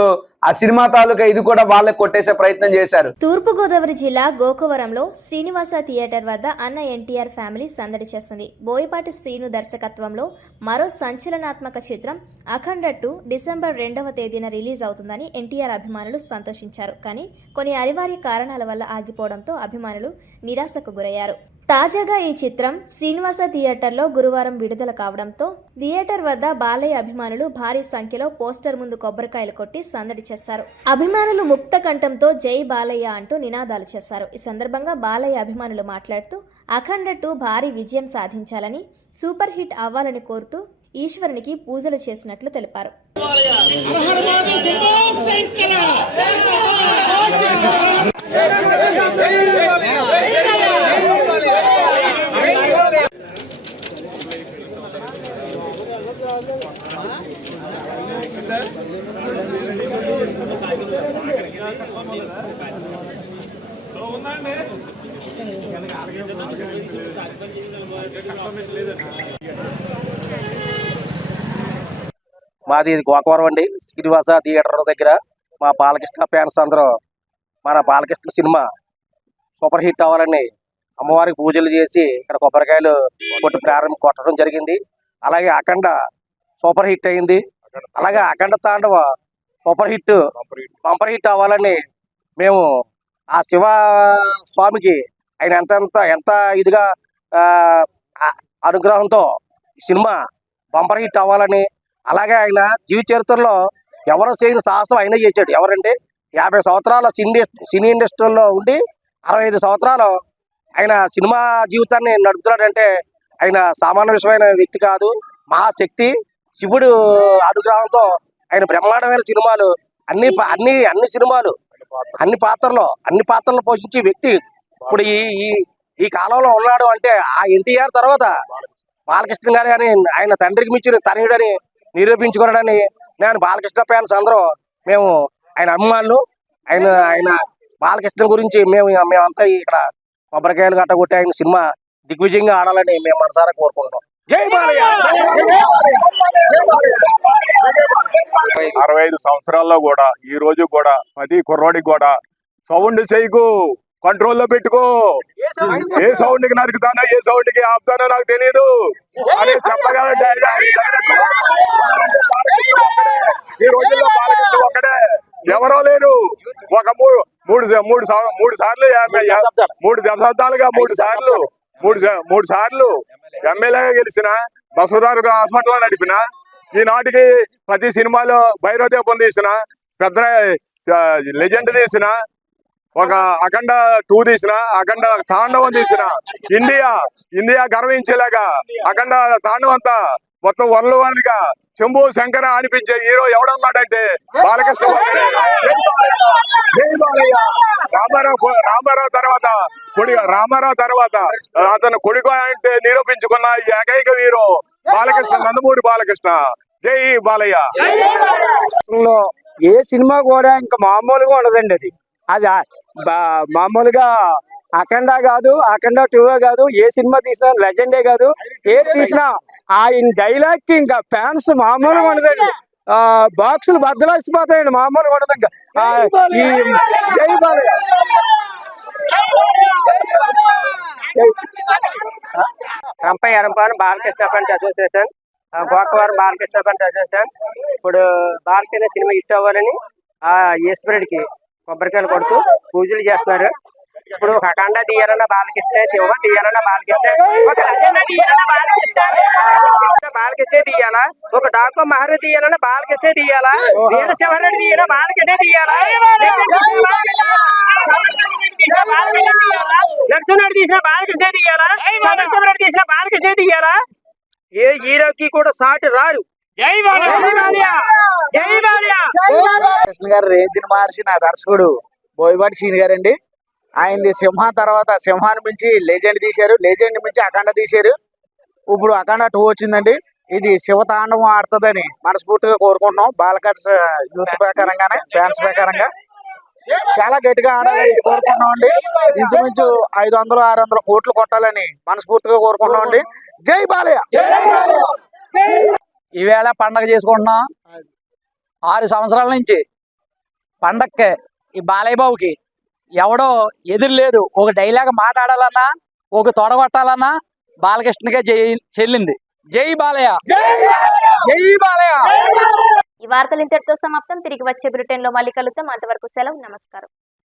ఆ సినిమా తాలూకా ఇది కూడా వాళ్ళకి కొట్టేసే ప్రయత్నం చేశారు. తూర్పుగోదావరి జిల్లా గోకవరంలో శ్రీనివాస థియేటర్ వద్ద అన్న ఎన్టీఆర్ ఫ్యామిలీ సందడి చేస్తుంది. బోయపాటి శ్రీను దర్శకత్వంలో మరో సంచలనాత్మక చిత్రం అఖండ 2 డిసెంబర్ 2వ తేదీన రిలీజ్ అవుతుందని ఎన్టీఆర్ అభిమానులు సంతోషించారు. కానీ కొన్ని అనివార్య కారణాల వల్ల ఆగిపోవడంతో అభిమానులు నిరాశకు గురయ్యారు. తాజాగా ఈ చిత్రం శ్రీనివాస థియేటర్లో గురువారం విడుదల కావడంతో థియేటర్ వద్ద బాలయ్య అభిమానులు భారీ సంఖ్యలో పోస్టర్ ముందు కొబ్బరికాయలు కొట్టి సందడి చేశారు. అభిమానులు ముక్త కంఠంతో జై బాలయ్య అంటూ నినాదాలు చేశారు. ఈ సందర్భంగా బాలయ్య అభిమానులు మాట్లాడుతూ అఖండ 2 భారీ విజయం సాధించాలని, సూపర్ హిట్ అవ్వాలని కోరుతూ ఈశ్వరునికి పూజలు చేసినట్లు తెలిపారు. మాది ఇది గోకవరం అండి. శ్రీనివాస థియేటర్ దగ్గర మా బాలకృష్ణ ఫ్యాన్స్ అందరూ మన బాలకృష్ణ సినిమా సూపర్ హిట్ అవ్వాలని అమ్మవారికి పూజలు చేసి ఇక్కడ కొబ్బరికాయలు కొట్టడం జరిగింది. అలాగే అఖండ సూపర్ హిట్ అయింది. అలాగే అఖండ తాండవ సూపర్ హిట్ బంపర్ హిట్ అవ్వాలని మేము ఆ శివ స్వామికి ఆయన ఎంత ఇదిగా అనుగ్రహంతో సినిమా బంపర్ హిట్ అవ్వాలని, అలాగే ఆయన జీవిత చరిత్రలో ఎవరు చేయని సాహసం ఆయన చేశాడు. ఎవరంటే 50 సంవత్సరాల సినీ ఇండస్ట్రీలో ఉండి 65 సంవత్సరాలు ఆయన సినిమా జీవితాన్ని నడుపుతున్నాడంటే ఆయన సామాన్య విషయమైన వ్యక్తి కాదు. మహాశక్తి శివుడు అనుగ్రహంతో ఆయన బ్రహ్మాండమైన సినిమాలు అన్ని సినిమాలు అన్ని పాత్రలు పోషించే వ్యక్తి ఇప్పుడు ఈ కాలంలో ఉన్నాడు అంటే ఆ ఎన్టీఆర్ తర్వాత బాలకృష్ణ గారు అని ఆయన తండ్రికి మించిన తనయుడని నిరూపించుకున్నాడని నేను బాలకృష్ణ ఫ్యాన్స్ అందరూ మేము ఆయన అభిమానులు. ఆయన బాలకృష్ణ గురించి మేమంతా ఇక్కడ కొబ్బరికాయలు గట్ట కొట్టి ఆయన సినిమా దిగ్విజయంగా ఆడాలని మేము మనసారా కోరుకుంటాం. జై బాలయ్య. 65 సంవత్సరాల్లో కూడా ఈ రోజు కూడా 10 కుర్రోడికి కూడా సౌండ్ చేయకు, కంట్రోల్లో పెట్టుకో, ఏ సౌండ్ కి నరుకుతానో ఏ సౌండ్ కి ఆపుతానో నాకు తెలియదు అని చెప్పగల ఈ రోజుల్లో బాలకృష్ణ ఒక్కడే, ఎవరో లేరు. ఒక మూడు దశాబ్దాలుగా మూడు సార్లు ఎమ్మెల్యేగా గెలిచిన, బసవతారక హాస్పిటల్ నడిపిన, ఈనాటికి ప్రతి సినిమాలో భైరవదీపం తీసిన, పెద్ద లెజెండ్ తీసిన, ఒక అఖండ 2 తీసిన, అఖండ తాండవం తీసిన, ఇండియా గర్వించేలాగా అఖండ తాండవం అంతా మొత్తం వరలుగా శంభు శంకర అనిపించే హీరో ఎవడన్నాడంటే బాలకృష్ణ. రామారావు తర్వాత అతను కొడుకు అంటే నిరూపించుకున్న ఏకైక హీరో బాలకృష్ణ, నందమూరి బాలకృష్ణ. జై బాలయ్య. ఏ సినిమా కూడా ఇంకా మామూలుగా ఉండదండి. అది మామూలుగా అఖండ కాదు, అఖండ 2 కాదు, ఏ సినిమా తీసినా లెజెండే కాదు. ఏది తీసినా ఆయన డైలాగ్ కి ఇంకా ఫ్యాన్స్ మామూలుగా ఉండదండి. బాక్సులు బద్దలాసిపోతాయండి, మామూలుగా ఉండదు. ఇంకా జై బాలయ్య. రంపై ఎరంపాను బాలకృష్ణ పంట అసోసియేషన్, గోకవరం బాలకృష్ణ పంట అసోసియేషన్. ఇప్పుడు బాలకృష్ణ సినిమా హిట్ అవ్వాలని ఈశ్వరుడికి కొబ్బరికాయలు కొడుతూ పూజలు చేస్తున్నారు. ఇప్పుడు ఒక అఖండ తీయాలన్న బాలకృష్ణ, శివ తీయాలన్న బాలకృష్ణ, ఒక లెజెండ్ తీయాలన్న బాలకృష్ణ తీయాలా, ఒక డాకు మహారాజ్ తీయాలన్న బాలకృష్ణ తీయాలా, వీరశివరెడ్డి తీయాలా బాలకృష్ణ తీయాలా, నరసింహరెడ్డి తీసిన బాలకృష్ణ తీయాలా, సమర్థరెడ్డి తీసిన బాలకృష్ణ తీయాలా. ఏ హీరోకి కూడా సాటి రారు. కృష్ణ గారు రేంజ్ని మార్చిన దర్శకుడు బోయపాటి శ్రీని గారండి. ఆయనది సింహ తర్వాత సింహాన్ని మించి లెజెండ్ తీశారు, లెజెండ్ మించి అఖండ తీశారు. ఇప్పుడు అఖండ 2 వచ్చిందండి. ఇది శివతాండవం ఆడుతుందని మనస్ఫూర్తిగా కోరుకుంటున్నాం. బాలకృష్ణ యూత్ ప్రకారంగానే, ఫ్యాన్స్ ప్రకారంగా చాలా గట్టిగా ఆడాలని కోరుకుంటున్నాం అండి. ఇంచుమించు 500-600 కోట్లు కొట్టాలని మనస్ఫూర్తిగా కోరుకుంటున్నాం అండి. జై బాలయ్య. ఈవేళ పండగ చేసుకుంటున్నాం. 6 సంవత్సరాల నుంచి పండగకే ఈ బాలయ్య బాబుకి ఎవడో ఎదురు లేదు. ఒక డైలాగ్ మాట్లాడాలన్నా, ఒక తొడగొట్టాలన్నా బాలకృష్ణకే చెల్లింది. జై బాలయ్య. జై బాలయ్య. ఈ వార్తలు ఇంతటితో సమాప్తం. తిరిగి వచ్చే బులెటిన్లో మళ్ళీ కలుద్దాం. అంతవరకు సెలవు. నమస్కారం.